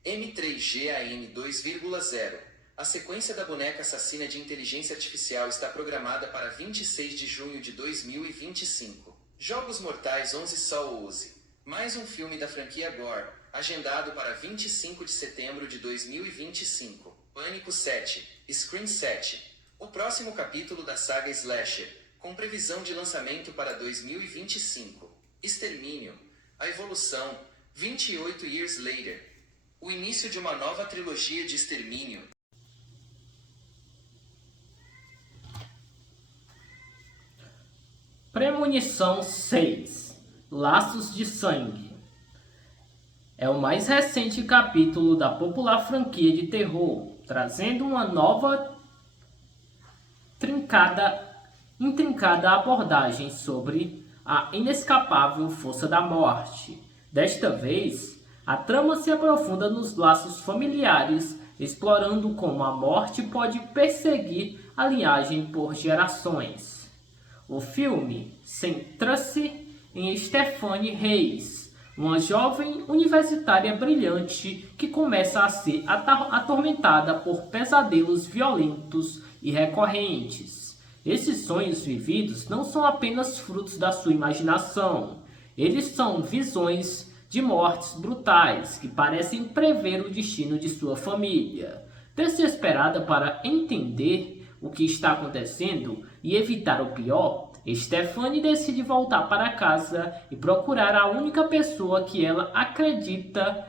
M3GAN 2,0. A sequência da boneca assassina de inteligência artificial está programada para 26 de junho de 2025. Jogos Mortais 11 Saw 11. Mais um filme da franquia Gore, agendado para 25 de setembro de 2025. Pânico 7, Scream 7. O próximo capítulo da saga Slasher, com previsão de lançamento para 2025. Extermínio, a evolução, 28 Years Later. O início de uma nova trilogia de Extermínio. Premonição 6, Laços de Sangue. É o mais recente capítulo da popular franquia de terror, trazendo uma nova intrincada abordagem sobre a inescapável força da morte. Desta vez, a trama se aprofunda nos laços familiares, explorando como a morte pode perseguir a linhagem por gerações. O filme centra-se em Stephanie Hayes, uma jovem universitária brilhante que começa a ser atormentada por pesadelos violentos e recorrentes. Esses sonhos vividos não são apenas frutos da sua imaginação, eles são visões de mortes brutais que parecem prever o destino de sua família. Desesperada para entender o que está acontecendo e evitar o pior, Stephanie decide voltar para casa e procurar a única pessoa que ela acredita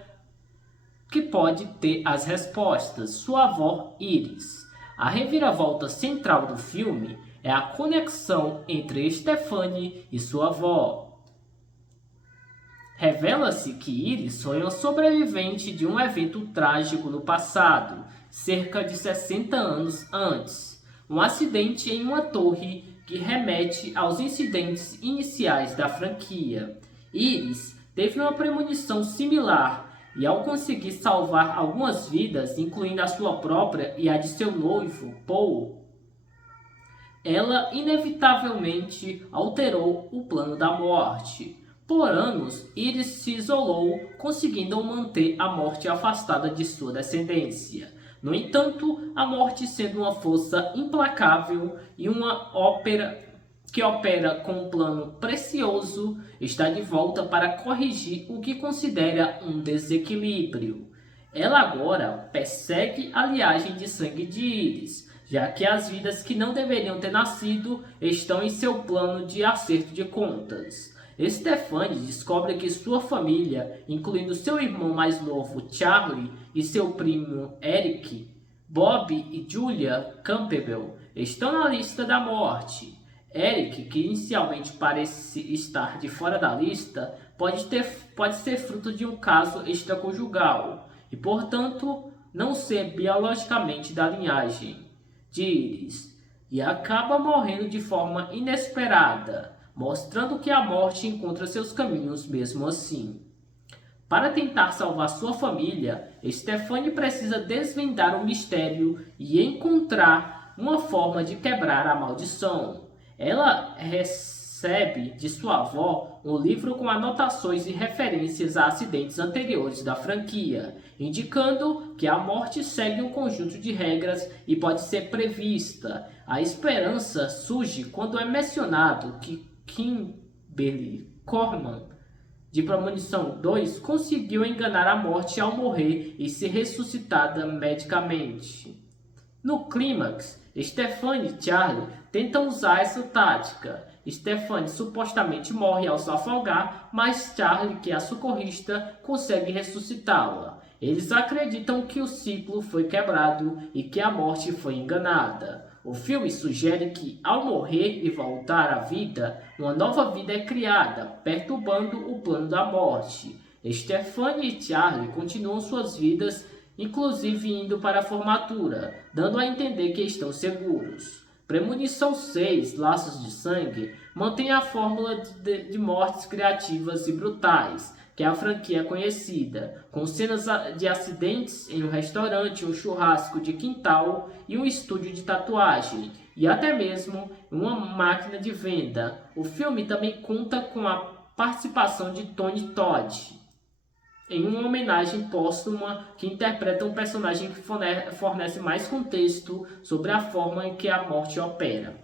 que pode ter as respostas, sua avó Iris. A reviravolta central do filme é a conexão entre Stephanie e sua avó. Revela-se que Iris foi uma sobrevivente de um evento trágico no passado, cerca de 60 anos antes. Um acidente em uma torre que remete aos incidentes iniciais da franquia. Iris teve uma premonição similar e, ao conseguir salvar algumas vidas, incluindo a sua própria e a de seu noivo, Paul, ela inevitavelmente alterou o plano da morte. Por anos, Iris se isolou, conseguindo manter a morte afastada de sua descendência. No entanto, a morte, sendo uma força implacável e uma ópera que opera com um plano precioso, está de volta para corrigir o que considera um desequilíbrio. Ela agora persegue a linhagem de sangue de Iris, já que as vidas que não deveriam ter nascido estão em seu plano de acerto de contas. Stephanie descobre que sua família, incluindo seu irmão mais novo Charlie e seu primo Eric, Bob e Julia Campbell, estão na lista da morte. Eric, que inicialmente parece estar de fora da lista, pode ser fruto de um caso extraconjugal e, portanto, não ser biologicamente da linhagem de Iris, e acaba morrendo de forma inesperada, mostrando que a morte encontra seus caminhos mesmo assim. Para tentar salvar sua família, Stephanie precisa desvendar o mistério e encontrar uma forma de quebrar a maldição. Ela recebe de sua avó um livro com anotações e referências a acidentes anteriores da franquia, indicando que a morte segue um conjunto de regras e pode ser prevista. A esperança surge quando é mencionado que Kimberly Corman, de Premonição 2, conseguiu enganar a morte ao morrer e ser ressuscitada medicamente. No clímax, Stephanie e Charlie tentam usar essa tática. Stephanie supostamente morre ao se afogar, mas Charlie, que é a socorrista, consegue ressuscitá-la. Eles acreditam que o ciclo foi quebrado e que a morte foi enganada. O filme sugere que, ao morrer e voltar à vida, uma nova vida é criada, perturbando o plano da morte. Stephanie e Charlie continuam suas vidas, inclusive indo para a formatura, dando a entender que estão seguros. Premonição 6, Laços de Sangue, mantém a fórmula de mortes criativas e brutais, que a franquia é conhecida, com cenas de acidentes em um restaurante, um churrasco de quintal e um estúdio de tatuagem, e até mesmo uma máquina de venda. O filme também conta com a participação de Tony Todd, em uma homenagem póstuma que interpreta um personagem que fornece mais contexto sobre a forma em que a morte opera.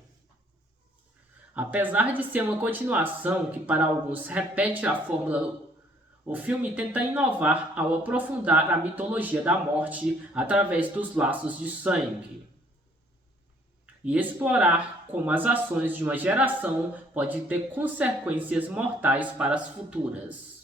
Apesar de ser uma continuação que para alguns repete a fórmula, o filme tenta inovar ao aprofundar a mitologia da morte através dos laços de sangue e explorar como as ações de uma geração podem ter consequências mortais para as futuras.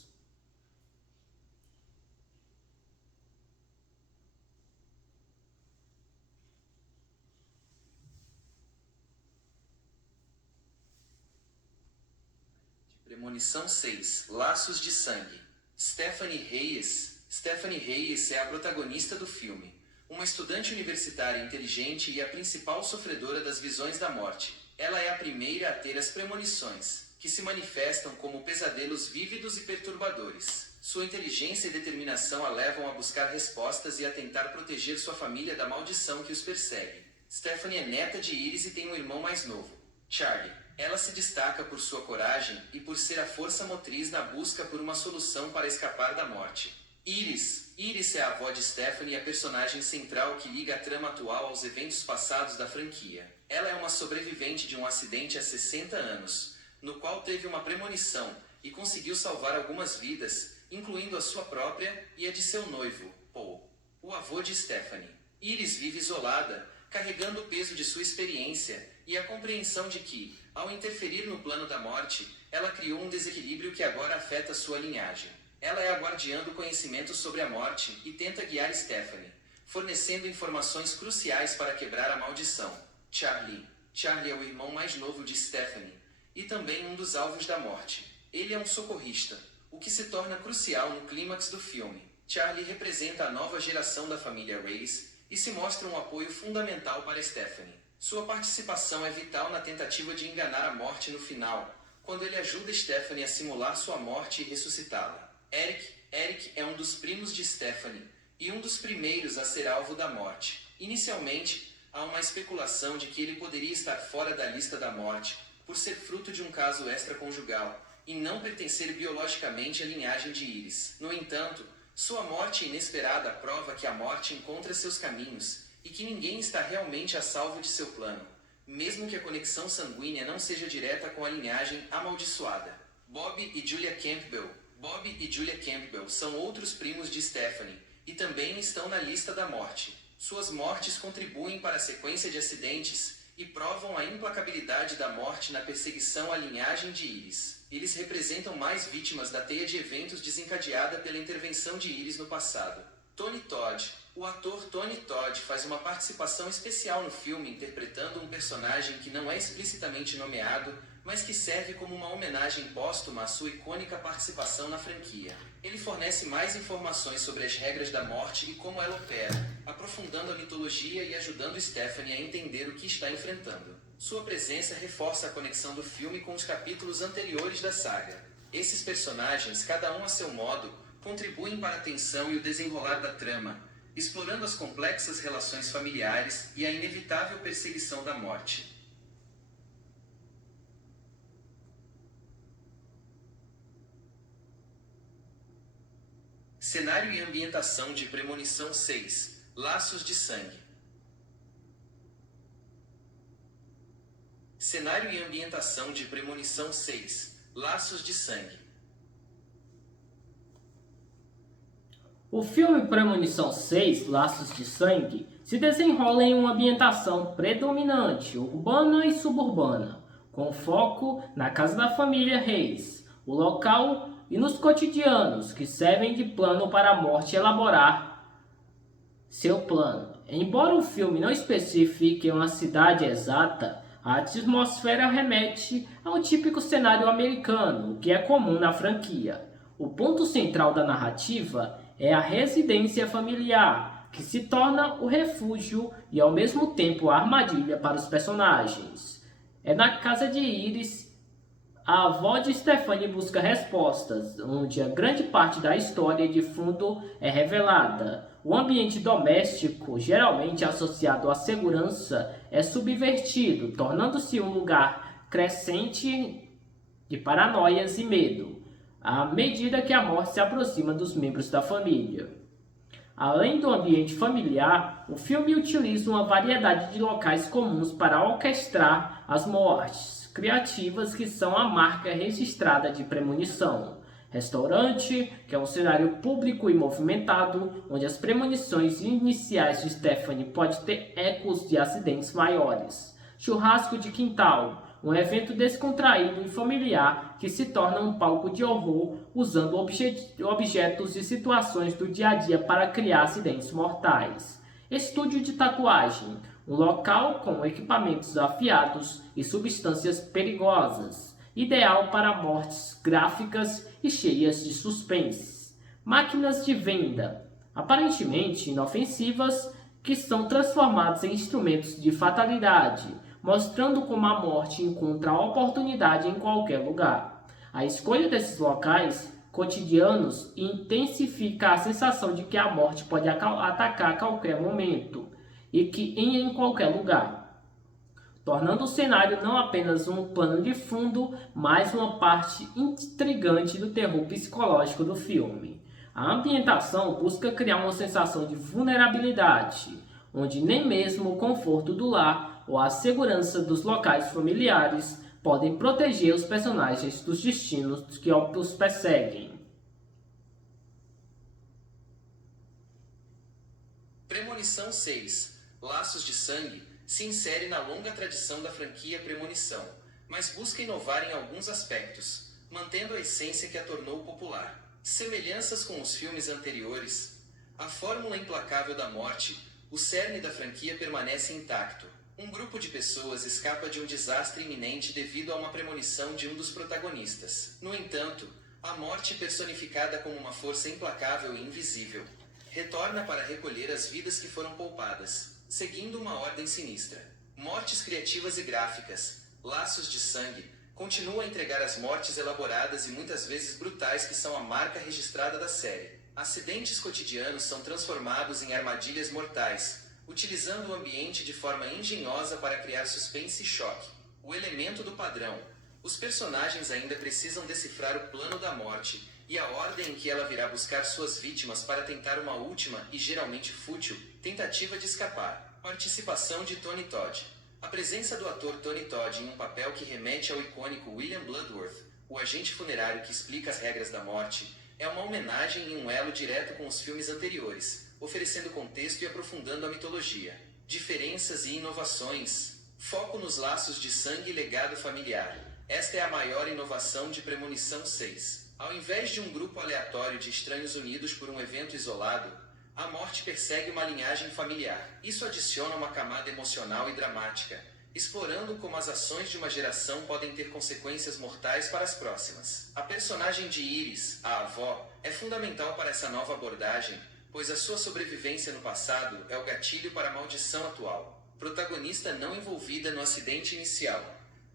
Premonição 6, Laços de Sangue. Stephanie Reyes é a protagonista do filme, uma estudante universitária inteligente e a principal sofredora das visões da morte. Ela é a primeira a ter as premonições, que se manifestam como pesadelos vívidos e perturbadores. Sua inteligência e determinação a levam a buscar respostas e a tentar proteger sua família da maldição que os persegue. Stephanie é neta de Iris e tem um irmão mais novo, Charlie. Ela se destaca por sua coragem e por ser a força motriz na busca por uma solução para escapar da morte. Iris é a avó de Stephanie e a personagem central que liga a trama atual aos eventos passados da franquia. Ela é uma sobrevivente de um acidente há 60 anos, no qual teve uma premonição e conseguiu salvar algumas vidas, incluindo a sua própria e a de seu noivo, Paul, o avô de Stephanie. Iris vive isolada, carregando o peso de sua experiência e a compreensão de que, ao interferir no plano da morte, ela criou um desequilíbrio que agora afeta sua linhagem. Ela é a guardiã do conhecimento sobre a morte e tenta guiar Stephanie, fornecendo informações cruciais para quebrar a maldição. Charlie é o irmão mais novo de Stephanie e também um dos alvos da morte. Ele é um socorrista, o que se torna crucial no clímax do filme. Charlie representa a nova geração da família Reyes e se mostra um apoio fundamental para Stephanie. Sua participação é vital na tentativa de enganar a morte no final, quando ele ajuda Stephanie a simular sua morte e ressuscitá-la. Eric é um dos primos de Stephanie e um dos primeiros a ser alvo da morte. Inicialmente, há uma especulação de que ele poderia estar fora da lista da morte, por ser fruto de um caso extraconjugal e não pertencer biologicamente à linhagem de Iris. No entanto, sua morte inesperada prova que a morte encontra seus caminhos e que ninguém está realmente a salvo de seu plano, mesmo que a conexão sanguínea não seja direta com a linhagem amaldiçoada. Bob e Julia Campbell são outros primos de Stephanie e também estão na lista da morte. Suas mortes contribuem para a sequência de acidentes e provam a implacabilidade da morte na perseguição à linhagem de Iris. Eles representam mais vítimas da teia de eventos desencadeada pela intervenção de Iris no passado. Tony Todd. O ator Tony Todd faz uma participação especial no filme interpretando um personagem que não é explicitamente nomeado, mas que serve como uma homenagem póstuma à sua icônica participação na franquia. Ele fornece mais informações sobre as regras da morte e como ela opera, aprofundando a mitologia e ajudando Stephanie a entender o que está enfrentando. Sua presença reforça a conexão do filme com os capítulos anteriores da saga. Esses personagens, cada um a seu modo, contribuem para a tensão e o desenrolar da trama, explorando as complexas relações familiares e a inevitável perseguição da morte. Cenário e ambientação de Premonição 6, Laços de Sangue. Cenário e ambientação de Premonição 6, Laços de Sangue. O filme Premonição 6, Laços de Sangue, se desenrola em uma ambientação predominante urbana e suburbana, com foco na casa da família Reyes, o local e nos cotidianos que servem de plano para a morte elaborar seu plano. Embora o filme não especifique uma cidade exata, a atmosfera remete a um típico cenário americano, que é comum na franquia. O ponto central da narrativa é a residência familiar, que se torna o refúgio e ao mesmo tempo a armadilha para os personagens. É na casa de Iris, a avó de Stephanie busca respostas, onde a grande parte da história de fundo é revelada. O ambiente doméstico, geralmente associado à segurança, é subvertido, tornando-se um lugar crescente de paranoias e medo, à medida que a morte se aproxima dos membros da família. Além do ambiente familiar, o filme utiliza uma variedade de locais comuns para orquestrar as mortes criativas que são a marca registrada de Premonição. Restaurante, que é um cenário público e movimentado, onde as premonições iniciais de Stephanie podem ter ecos de acidentes maiores. Churrasco de quintal, um evento descontraído e familiar que se torna um palco de horror usando objetos e situações do dia a dia para criar acidentes mortais. Estúdio de tatuagem, um local com equipamentos afiados e substâncias perigosas, ideal para mortes gráficas e cheias de suspense. Máquinas de venda, aparentemente inofensivas, que são transformadas em instrumentos de fatalidade, mostrando como a morte encontra a oportunidade em qualquer lugar. A escolha desses locais cotidianos intensifica a sensação de que a morte pode atacar a qualquer momento e que em qualquer lugar, tornando o cenário não apenas um pano de fundo, mas uma parte intrigante do terror psicológico do filme. A ambientação busca criar uma sensação de vulnerabilidade, onde nem mesmo o conforto do lar ou a segurança dos locais familiares podem proteger os personagens dos destinos que os perseguem. Premonição 6 Laços de Sangue se insere na longa tradição da franquia Premonição, mas busca inovar em alguns aspectos, mantendo a essência que a tornou popular. Semelhanças com os filmes anteriores, a fórmula implacável da morte, o cerne da franquia permanece intacto. Um grupo de pessoas escapa de um desastre iminente devido a uma premonição de um dos protagonistas. No entanto, a morte personificada como uma força implacável e invisível retorna para recolher as vidas que foram poupadas, seguindo uma ordem sinistra. Mortes criativas e gráficas, Laços de Sangue, continua a entregar as mortes elaboradas e muitas vezes brutais que são a marca registrada da série. Acidentes cotidianos são transformados em armadilhas mortais, utilizando o ambiente de forma engenhosa para criar suspense e choque. O elemento do padrão. Os personagens ainda precisam decifrar o plano da morte e a ordem em que ela virá buscar suas vítimas para tentar uma última, e geralmente fútil, tentativa de escapar. Participação de Tony Todd. A presença do ator Tony Todd em um papel que remete ao icônico William Bloodworth, o agente funerário que explica as regras da morte, é uma homenagem e um elo direto com os filmes anteriores, oferecendo contexto e aprofundando a mitologia. Diferenças e inovações. Foco nos laços de sangue e legado familiar. Esta é a maior inovação de Premonição 6. Ao invés de um grupo aleatório de estranhos unidos por um evento isolado, a morte persegue uma linhagem familiar. Isso adiciona uma camada emocional e dramática, explorando como as ações de uma geração podem ter consequências mortais para as próximas. A personagem de Iris, a avó, é fundamental para essa nova abordagem, pois a sua sobrevivência no passado é o gatilho para a maldição atual. Protagonista não envolvida no acidente inicial.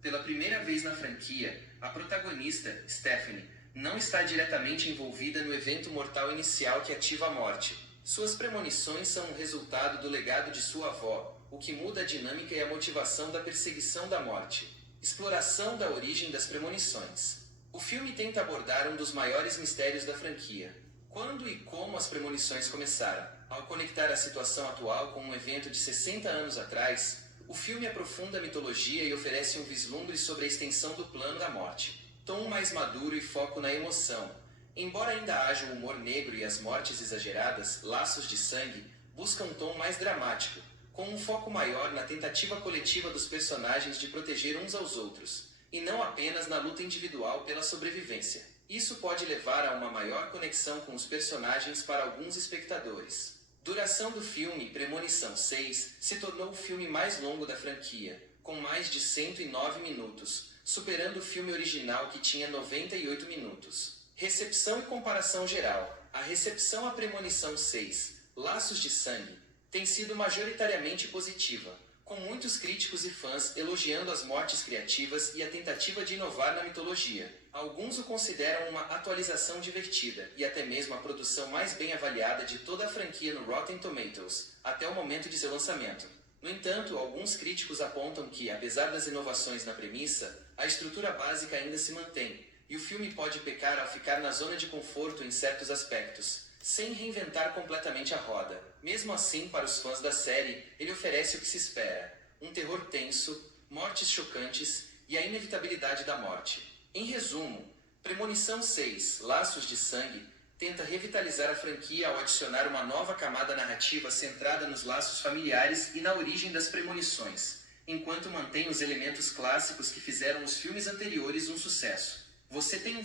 Pela primeira vez na franquia, a protagonista, Stephanie, não está diretamente envolvida no evento mortal inicial que ativa a morte. Suas premonições são um resultado do legado de sua avó, o que muda a dinâmica e a motivação da perseguição da morte. Exploração da origem das premonições. O filme tenta abordar um dos maiores mistérios da franquia. Quando e como as premonições começaram? Ao conectar a situação atual com um evento de 60 anos atrás, o filme aprofunda a mitologia e oferece um vislumbre sobre a extensão do plano da morte. Tom mais maduro e foco na emoção. Embora ainda haja o humor negro e as mortes exageradas, Laços de Sangue busca um tom mais dramático, com um foco maior na tentativa coletiva dos personagens de proteger uns aos outros, e não apenas na luta individual pela sobrevivência. Isso pode levar a uma maior conexão com os personagens para alguns espectadores. Duração do filme. Premonição 6 se tornou o filme mais longo da franquia, com mais de 109 minutos, superando o filme original que tinha 98 minutos. Recepção e comparação geral. A recepção à Premonição 6 Laços de Sangue tem sido majoritariamente positiva, com muitos críticos e fãs elogiando as mortes criativas e a tentativa de inovar na mitologia. Alguns o consideram uma atualização divertida e até mesmo a produção mais bem avaliada de toda a franquia no Rotten Tomatoes, até o momento de seu lançamento. No entanto, alguns críticos apontam que, apesar das inovações na premissa, a estrutura básica ainda se mantém, e o filme pode pecar ao ficar na zona de conforto em certos aspectos, sem reinventar completamente a roda. Mesmo assim, para os fãs da série, ele oferece o que se espera: um terror tenso, mortes chocantes e a inevitabilidade da morte. Em resumo, Premonição 6, Laços de Sangue, tenta revitalizar a franquia ao adicionar uma nova camada narrativa centrada nos laços familiares e na origem das premonições, enquanto mantém os elementos clássicos que fizeram os filmes anteriores um sucesso. Você tem um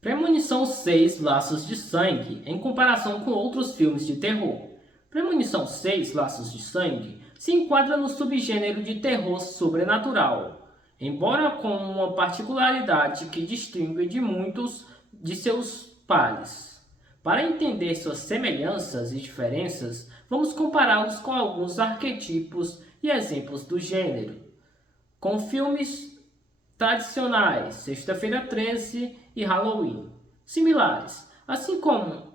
Premonição 6, Laços de Sangue, em comparação com outros filmes de terror. Premonição 6, Laços de Sangue, se enquadra no subgênero de terror sobrenatural, embora com uma particularidade que distingue de muitos de seus pares. Para entender suas semelhanças e diferenças, vamos compará-los com alguns arquetipos e exemplos do gênero. Com filmes tradicionais, Sexta-feira 13 e Halloween, similares, assim como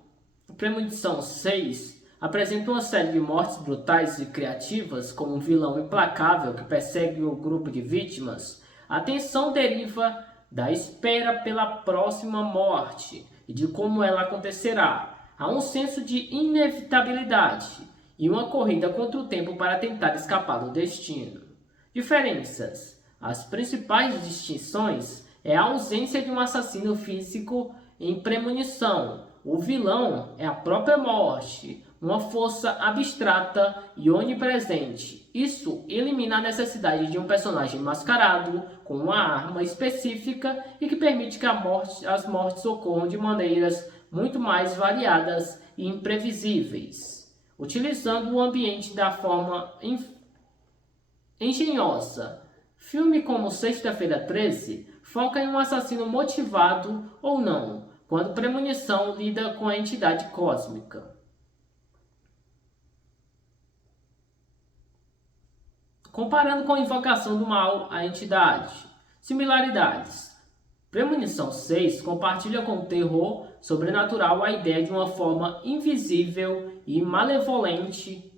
Premonição 6 apresenta uma série de mortes brutais e criativas com um vilão implacável que persegue o grupo de vítimas. A tensão deriva da espera pela próxima morte e de como ela acontecerá. Há um senso de inevitabilidade e uma corrida contra o tempo para tentar escapar do destino. Diferenças: as principais distinções é a ausência de um assassino físico em Premonição. O vilão é a própria morte, uma força abstrata e onipresente. Isso elimina a necessidade de um personagem mascarado com uma arma específica e que permite que as mortes ocorram de maneiras muito mais variadas e imprevisíveis, utilizando o ambiente da forma engenhosa. Filme como Sexta-feira 13 foca em um assassino motivado ou não, quando Premonição lida com a entidade cósmica. Comparando com a Invocação do Mal, a entidade. Similaridades: Premonição 6 compartilha com o terror sobrenatural a ideia de uma forma invisível e malevolente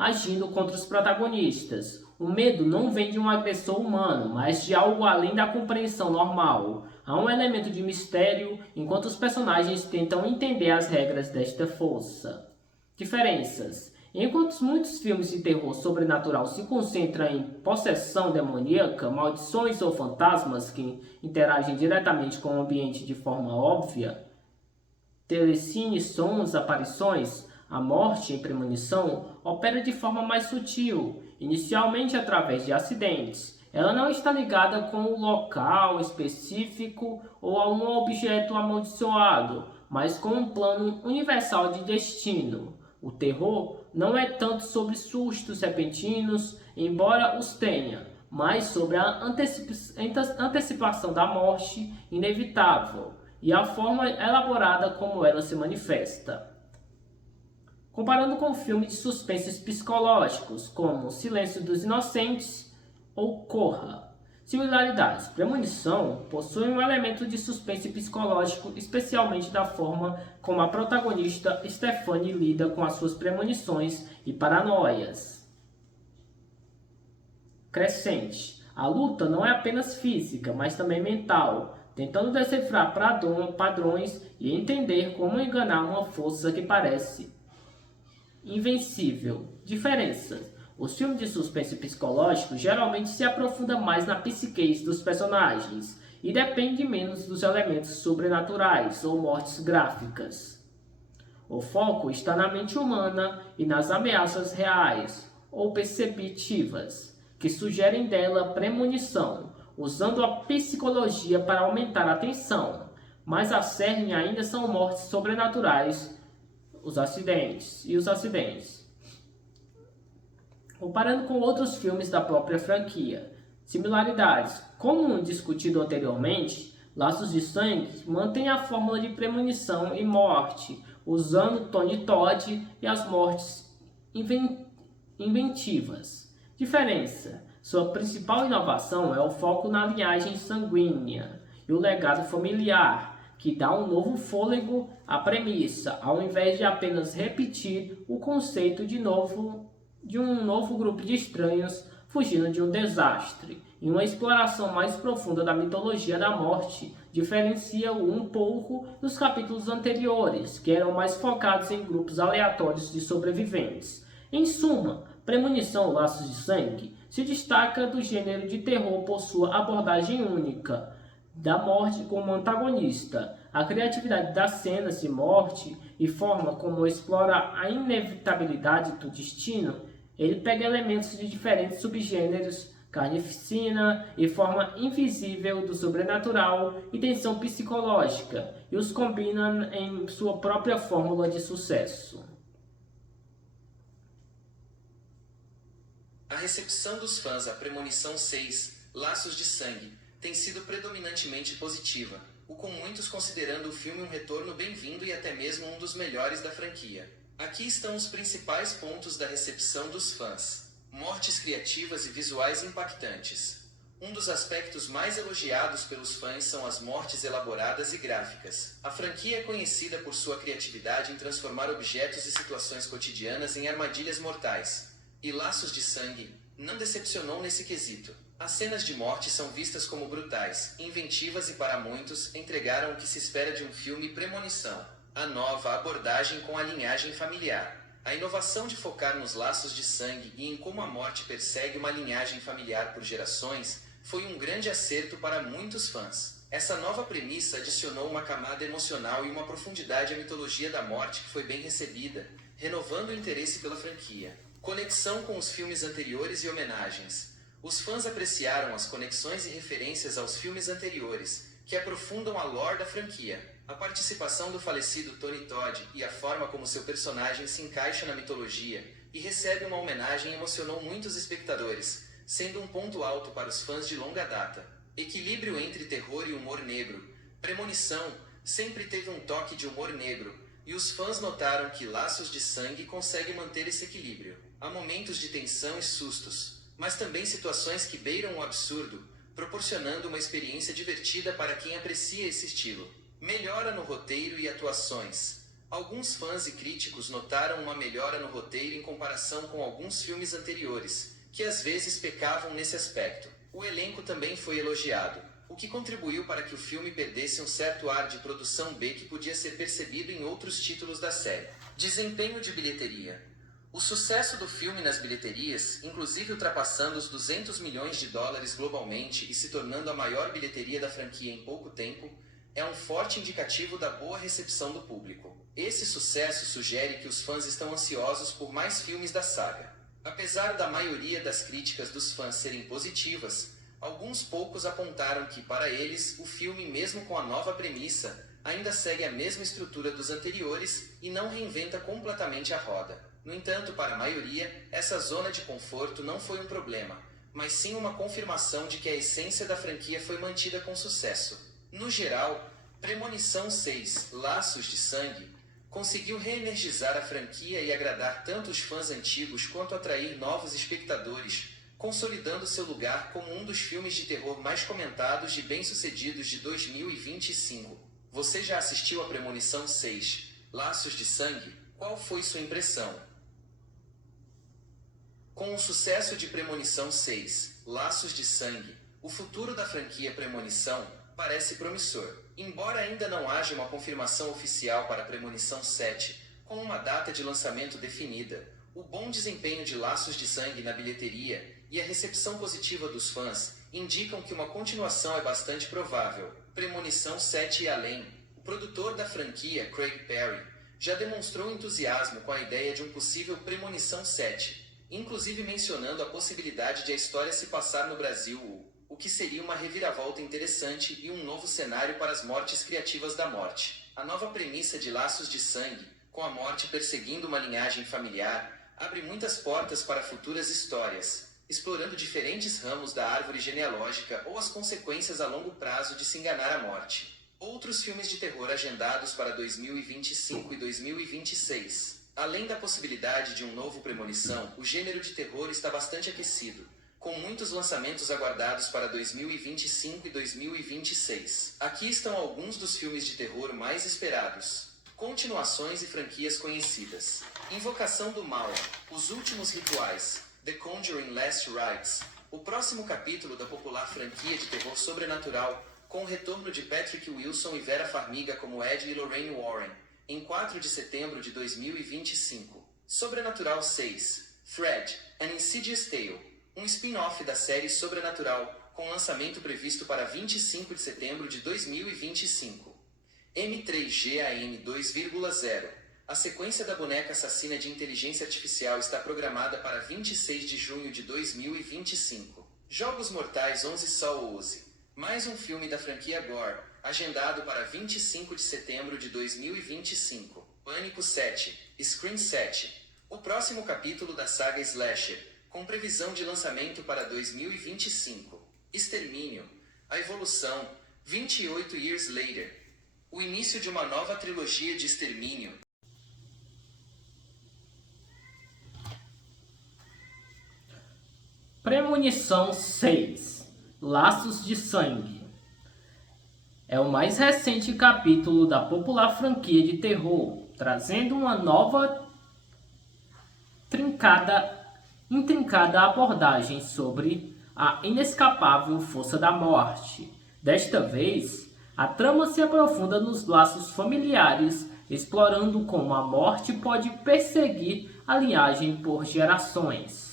agindo contra os protagonistas. O medo não vem de um agressor humano, mas de algo além da compreensão normal. Há um elemento de mistério enquanto os personagens tentam entender as regras desta força. Diferenças: enquanto muitos filmes de terror sobrenatural se concentram em possessão demoníaca, maldições ou fantasmas que interagem diretamente com o ambiente de forma óbvia, telecine, sons, aparições, a morte em Premonição opera de forma mais sutil, inicialmente através de acidentes. Ela não está ligada com um local específico ou a um objeto amaldiçoado, mas com um plano universal de destino. O terror não é tanto sobre sustos repentinos, embora os tenha, mas sobre a antecipação da morte inevitável e a forma elaborada como ela se manifesta. Comparando com filmes de suspense psicológicos, como Silêncio dos Inocentes ou Corra. Similaridades: Premonição possui um elemento de suspense psicológico, especialmente da forma como a protagonista Stephanie lida com as suas premonições e paranoias. Crescente: a luta não é apenas física, mas também mental, tentando decifrar padrões e entender como enganar uma força que parece invencível. Diferenças: os filmes de suspense psicológico geralmente se aprofundam mais na psique dos personagens e depende menos dos elementos sobrenaturais ou mortes gráficas. O foco está na mente humana e nas ameaças reais ou perceptivas que sugerem dela premonição, usando a psicologia para aumentar a tensão, mas a cerne ainda são mortes sobrenaturais, os acidentes. Comparando com outros filmes da própria franquia. Similaridades: como discutido anteriormente, Laços de Sangue mantém a fórmula de premonição e morte, usando Tony Todd e as mortes inventivas. Diferença: sua principal inovação é o foco na linhagem sanguínea e o legado familiar, que dá um novo fôlego à premissa, ao invés de apenas repetir o conceito de um novo grupo de estranhos fugindo de um desastre. E uma exploração mais profunda da mitologia da morte diferencia-o um pouco dos capítulos anteriores, que eram mais focados em grupos aleatórios de sobreviventes. Em suma, Premonição Laços de Sangue se destaca do gênero de terror por sua abordagem única da morte como antagonista, a criatividade das cenas de morte e forma como explora a inevitabilidade do destino. Ele pega elementos de diferentes subgêneros, carnificina e forma invisível do sobrenatural e tensão psicológica, e os combina em sua própria fórmula de sucesso. A recepção dos fãs à Premonição 6, Laços de Sangue, tem sido predominantemente positiva, o com muitos considerando o filme um retorno bem-vindo e até mesmo um dos melhores da franquia. Aqui estão os principais pontos da recepção dos fãs. Mortes criativas e visuais impactantes. Um dos aspectos mais elogiados pelos fãs são as mortes elaboradas e gráficas. A franquia é conhecida por sua criatividade em transformar objetos e situações cotidianas em armadilhas mortais. E Laços de Sangue não decepcionou nesse quesito. As cenas de morte são vistas como brutais, inventivas e para muitos, entregaram o que se espera de um filme Premonição. A nova abordagem com a linhagem familiar. A inovação de focar nos laços de sangue e em como a morte persegue uma linhagem familiar por gerações foi um grande acerto para muitos fãs. Essa nova premissa adicionou uma camada emocional e uma profundidade à mitologia da morte que foi bem recebida, renovando o interesse pela franquia. Conexão com os filmes anteriores e homenagens. Os fãs apreciaram as conexões e referências aos filmes anteriores, que aprofundam a lore da franquia. A participação do falecido Tony Todd e a forma como seu personagem se encaixa na mitologia e recebe uma homenagem emocionou muitos espectadores, sendo um ponto alto para os fãs de longa data. Equilíbrio entre terror e humor negro. Premonição sempre teve um toque de humor negro, e os fãs notaram que Laços de Sangue consegue manter esse equilíbrio. Há momentos de tensão e sustos, mas também situações que beiram o absurdo, proporcionando uma experiência divertida para quem aprecia esse estilo. Melhora no roteiro e atuações. Alguns fãs e críticos notaram uma melhora no roteiro em comparação com alguns filmes anteriores, que às vezes pecavam nesse aspecto. O elenco também foi elogiado, o que contribuiu para que o filme perdesse um certo ar de produção B que podia ser percebido em outros títulos da série. Desempenho de bilheteria. O sucesso do filme nas bilheterias, inclusive ultrapassando os 200 milhões de dólares globalmente e se tornando a maior bilheteria da franquia em pouco tempo, é um forte indicativo da boa recepção do público. Esse sucesso sugere que os fãs estão ansiosos por mais filmes da saga. Apesar da maioria das críticas dos fãs serem positivas, alguns poucos apontaram que, para eles, o filme, mesmo com a nova premissa, ainda segue a mesma estrutura dos anteriores e não reinventa completamente a roda. No entanto, para a maioria, essa zona de conforto não foi um problema, mas sim uma confirmação de que a essência da franquia foi mantida com sucesso. No geral, Premonição 6, Laços de Sangue, conseguiu reenergizar a franquia e agradar tanto os fãs antigos quanto atrair novos espectadores, consolidando seu lugar como um dos filmes de terror mais comentados e bem-sucedidos de 2025. Você já assistiu a Premonição 6, Laços de Sangue? Qual foi sua impressão? Com o sucesso de Premonição 6, Laços de Sangue, o futuro da franquia Premonição parece promissor. Embora ainda não haja uma confirmação oficial para Premonição 7, com uma data de lançamento definida, o bom desempenho de Laços de Sangue na bilheteria e a recepção positiva dos fãs indicam que uma continuação é bastante provável. Premonição 7 e além, o produtor da franquia, Craig Perry, já demonstrou entusiasmo com a ideia de um possível Premonição 7, inclusive mencionando a possibilidade de a história se passar no Brasil, o que seria uma reviravolta interessante e um novo cenário para as mortes criativas da morte. A nova premissa de Laços de Sangue, com a morte perseguindo uma linhagem familiar, abre muitas portas para futuras histórias, explorando diferentes ramos da árvore genealógica ou as consequências a longo prazo de se enganar à morte. Outros filmes de terror agendados para 2025 e 2026. Além da possibilidade de um novo Premonição, o gênero de terror está bastante aquecido, com muitos lançamentos aguardados para 2025 e 2026. Aqui estão alguns dos filmes de terror mais esperados. Continuações e franquias conhecidas. Invocação do Mal, Os Últimos Rituais, The Conjuring Last Rites, o próximo capítulo da popular franquia de terror sobrenatural, com o retorno de Patrick Wilson e Vera Farmiga como Ed e Lorraine Warren, em 4 de setembro de 2025. Sobrenatural 6, Fred, An Insidious Tale, um spin-off da série Sobrenatural, com lançamento previsto para 25 de setembro de 2025. M3GAN 2.0, a sequência da boneca assassina de inteligência artificial está programada para 26 de junho de 2025. Jogos Mortais 11 Saw 11, mais um filme da franquia Gore, agendado para 25 de setembro de 2025. Pânico 7, Scream 7, o próximo capítulo da saga Slasher, com previsão de lançamento para 2025. Extermínio, a evolução, 28 Years Later, o início de uma nova trilogia de Extermínio. Premonição 6, Laços de Sangue. É o mais recente capítulo da popular franquia de terror, trazendo uma nova intrincada abordagem sobre a inescapável força da morte. Desta vez, a trama se aprofunda nos laços familiares, explorando como a morte pode perseguir a linhagem por gerações.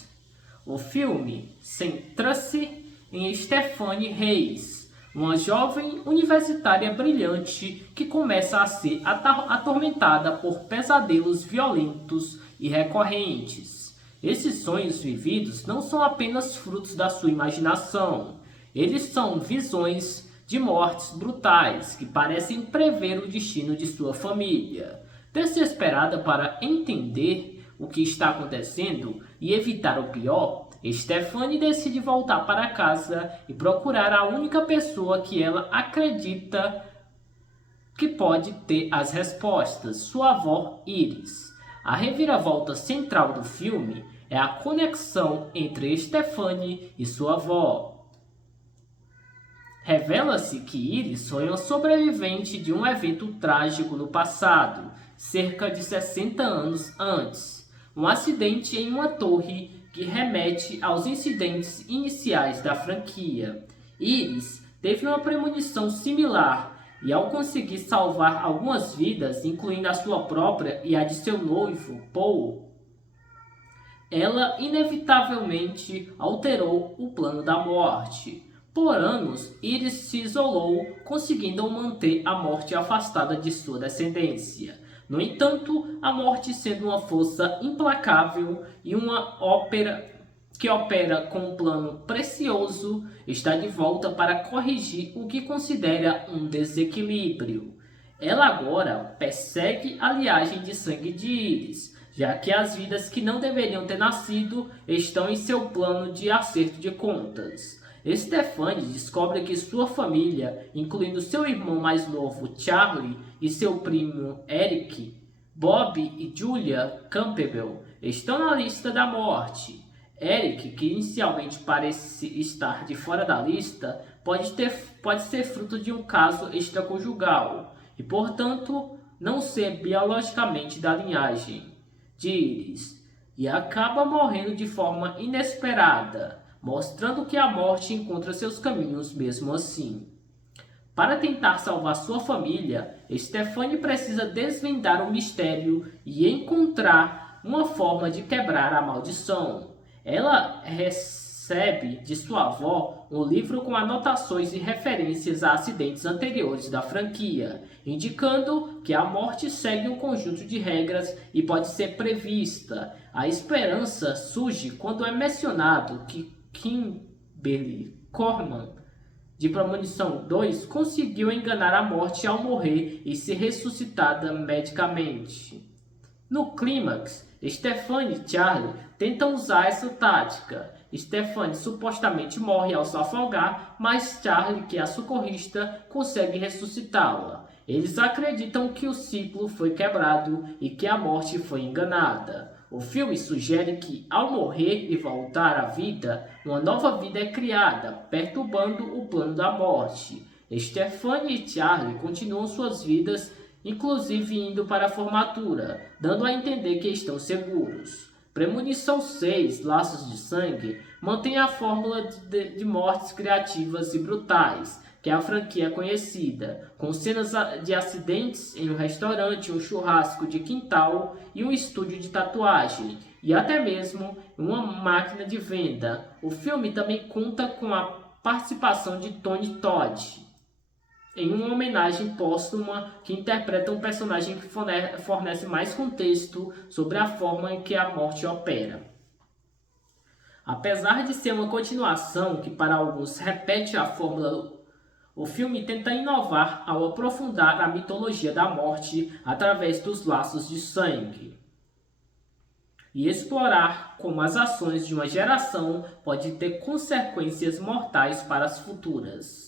O filme centra-se em Stephanie Hayes, uma jovem universitária brilhante que começa a ser atormentada por pesadelos violentos e recorrentes. Esses sonhos vividos não são apenas frutos da sua imaginação. Eles são visões de mortes brutais que parecem prever o destino de sua família. Desesperada para entender o que está acontecendo e evitar o pior, Stephanie decide voltar para casa e procurar a única pessoa que ela acredita que pode ter as respostas, sua avó Iris. A reviravolta central do filme é a conexão entre Stephanie e sua avó. Revela-se que Iris foi uma sobrevivente de um evento trágico no passado, cerca de 60 anos antes. Um acidente em uma torre que remete aos incidentes iniciais da franquia. Iris teve uma premonição similar e, ao conseguir salvar algumas vidas, incluindo a sua própria e a de seu noivo, Paul, ela inevitavelmente alterou o plano da morte. Por anos, Iris se isolou, conseguindo manter a morte afastada de sua descendência. No entanto, a morte, sendo uma força implacável e uma ópera que opera com um plano precioso, está de volta para corrigir o que considera um desequilíbrio. Ela agora persegue a linhagem de sangue de Iris, já que as vidas que não deveriam ter nascido estão em seu plano de acerto de contas. Stephanie descobre que sua família, incluindo seu irmão mais novo Charlie e seu primo Eric, Bob e Julia Campbell, estão na lista da morte. Eric, que inicialmente parece estar de fora da lista, pode ser fruto de um caso extraconjugal e, portanto, não ser biologicamente da linhagem de Iris, e acaba morrendo de forma inesperada, mostrando que a morte encontra seus caminhos mesmo assim. Para tentar salvar sua família, Stephanie precisa desvendar o mistério e encontrar uma forma de quebrar a maldição. Ela recebe de sua avó um livro com anotações e referências a acidentes anteriores da franquia, indicando que a morte segue um conjunto de regras e pode ser prevista. A esperança surge quando é mencionado que Kimberly Corman, de Premonição 2, conseguiu enganar a morte ao morrer e ser ressuscitada medicamente. No clímax, Stephanie e Charlie tentam usar essa tática. Stephanie supostamente morre ao se afogar, mas Charlie, que é a socorrista, consegue ressuscitá-la. Eles acreditam que o ciclo foi quebrado e que a morte foi enganada. O filme sugere que, ao morrer e voltar à vida, uma nova vida é criada, perturbando o plano da morte. Stephanie e Charlie continuam suas vidas, inclusive indo para a formatura, dando a entender que estão seguros. Premonição 6, Laços de Sangue, mantém a fórmula de mortes criativas e brutais, que é a franquia conhecida, com cenas de acidentes em um restaurante, um churrasco de quintal e um estúdio de tatuagem, e até mesmo uma máquina de venda. O filme também conta com a participação de Tony Todd, em uma homenagem póstuma que interpreta um personagem que fornece mais contexto sobre a forma em que a morte opera. Apesar de ser uma continuação que para alguns repete a fórmula, o filme tenta inovar ao aprofundar a mitologia da morte através dos laços de sangue e explorar como as ações de uma geração podem ter consequências mortais para as futuras.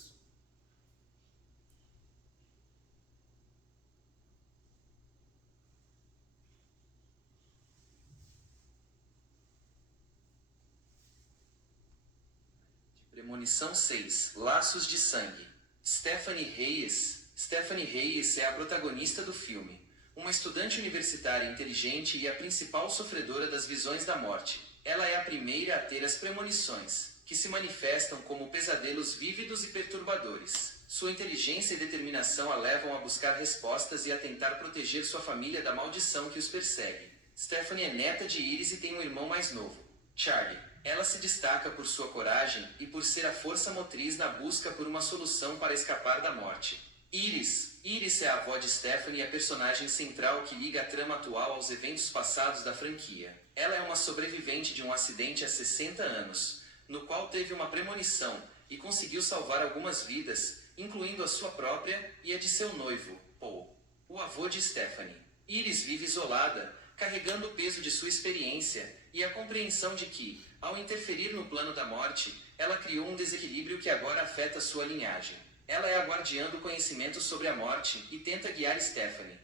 Premonição 6, Laços de Sangue. Stephanie Reyes é a protagonista do filme, uma estudante universitária inteligente e a principal sofredora das visões da morte. Ela é a primeira a ter as premonições, que se manifestam como pesadelos vívidos e perturbadores. Sua inteligência e determinação a levam a buscar respostas e a tentar proteger sua família da maldição que os persegue. Stephanie é neta de Iris e tem um irmão mais novo, Charlie. Ela se destaca por sua coragem e por ser a força motriz na busca por uma solução para escapar da morte. Iris é a avó de Stephanie e a personagem central que liga a trama atual aos eventos passados da franquia. Ela é uma sobrevivente de um acidente há 60 anos, no qual teve uma premonição e conseguiu salvar algumas vidas, incluindo a sua própria e a de seu noivo, Paul, o avô de Stephanie. Iris vive isolada, carregando o peso de sua experiência e a compreensão de que, ao interferir no plano da morte, ela criou um desequilíbrio que agora afeta sua linhagem. Ela é a guardiã do conhecimento sobre a morte e tenta guiar Stephanie,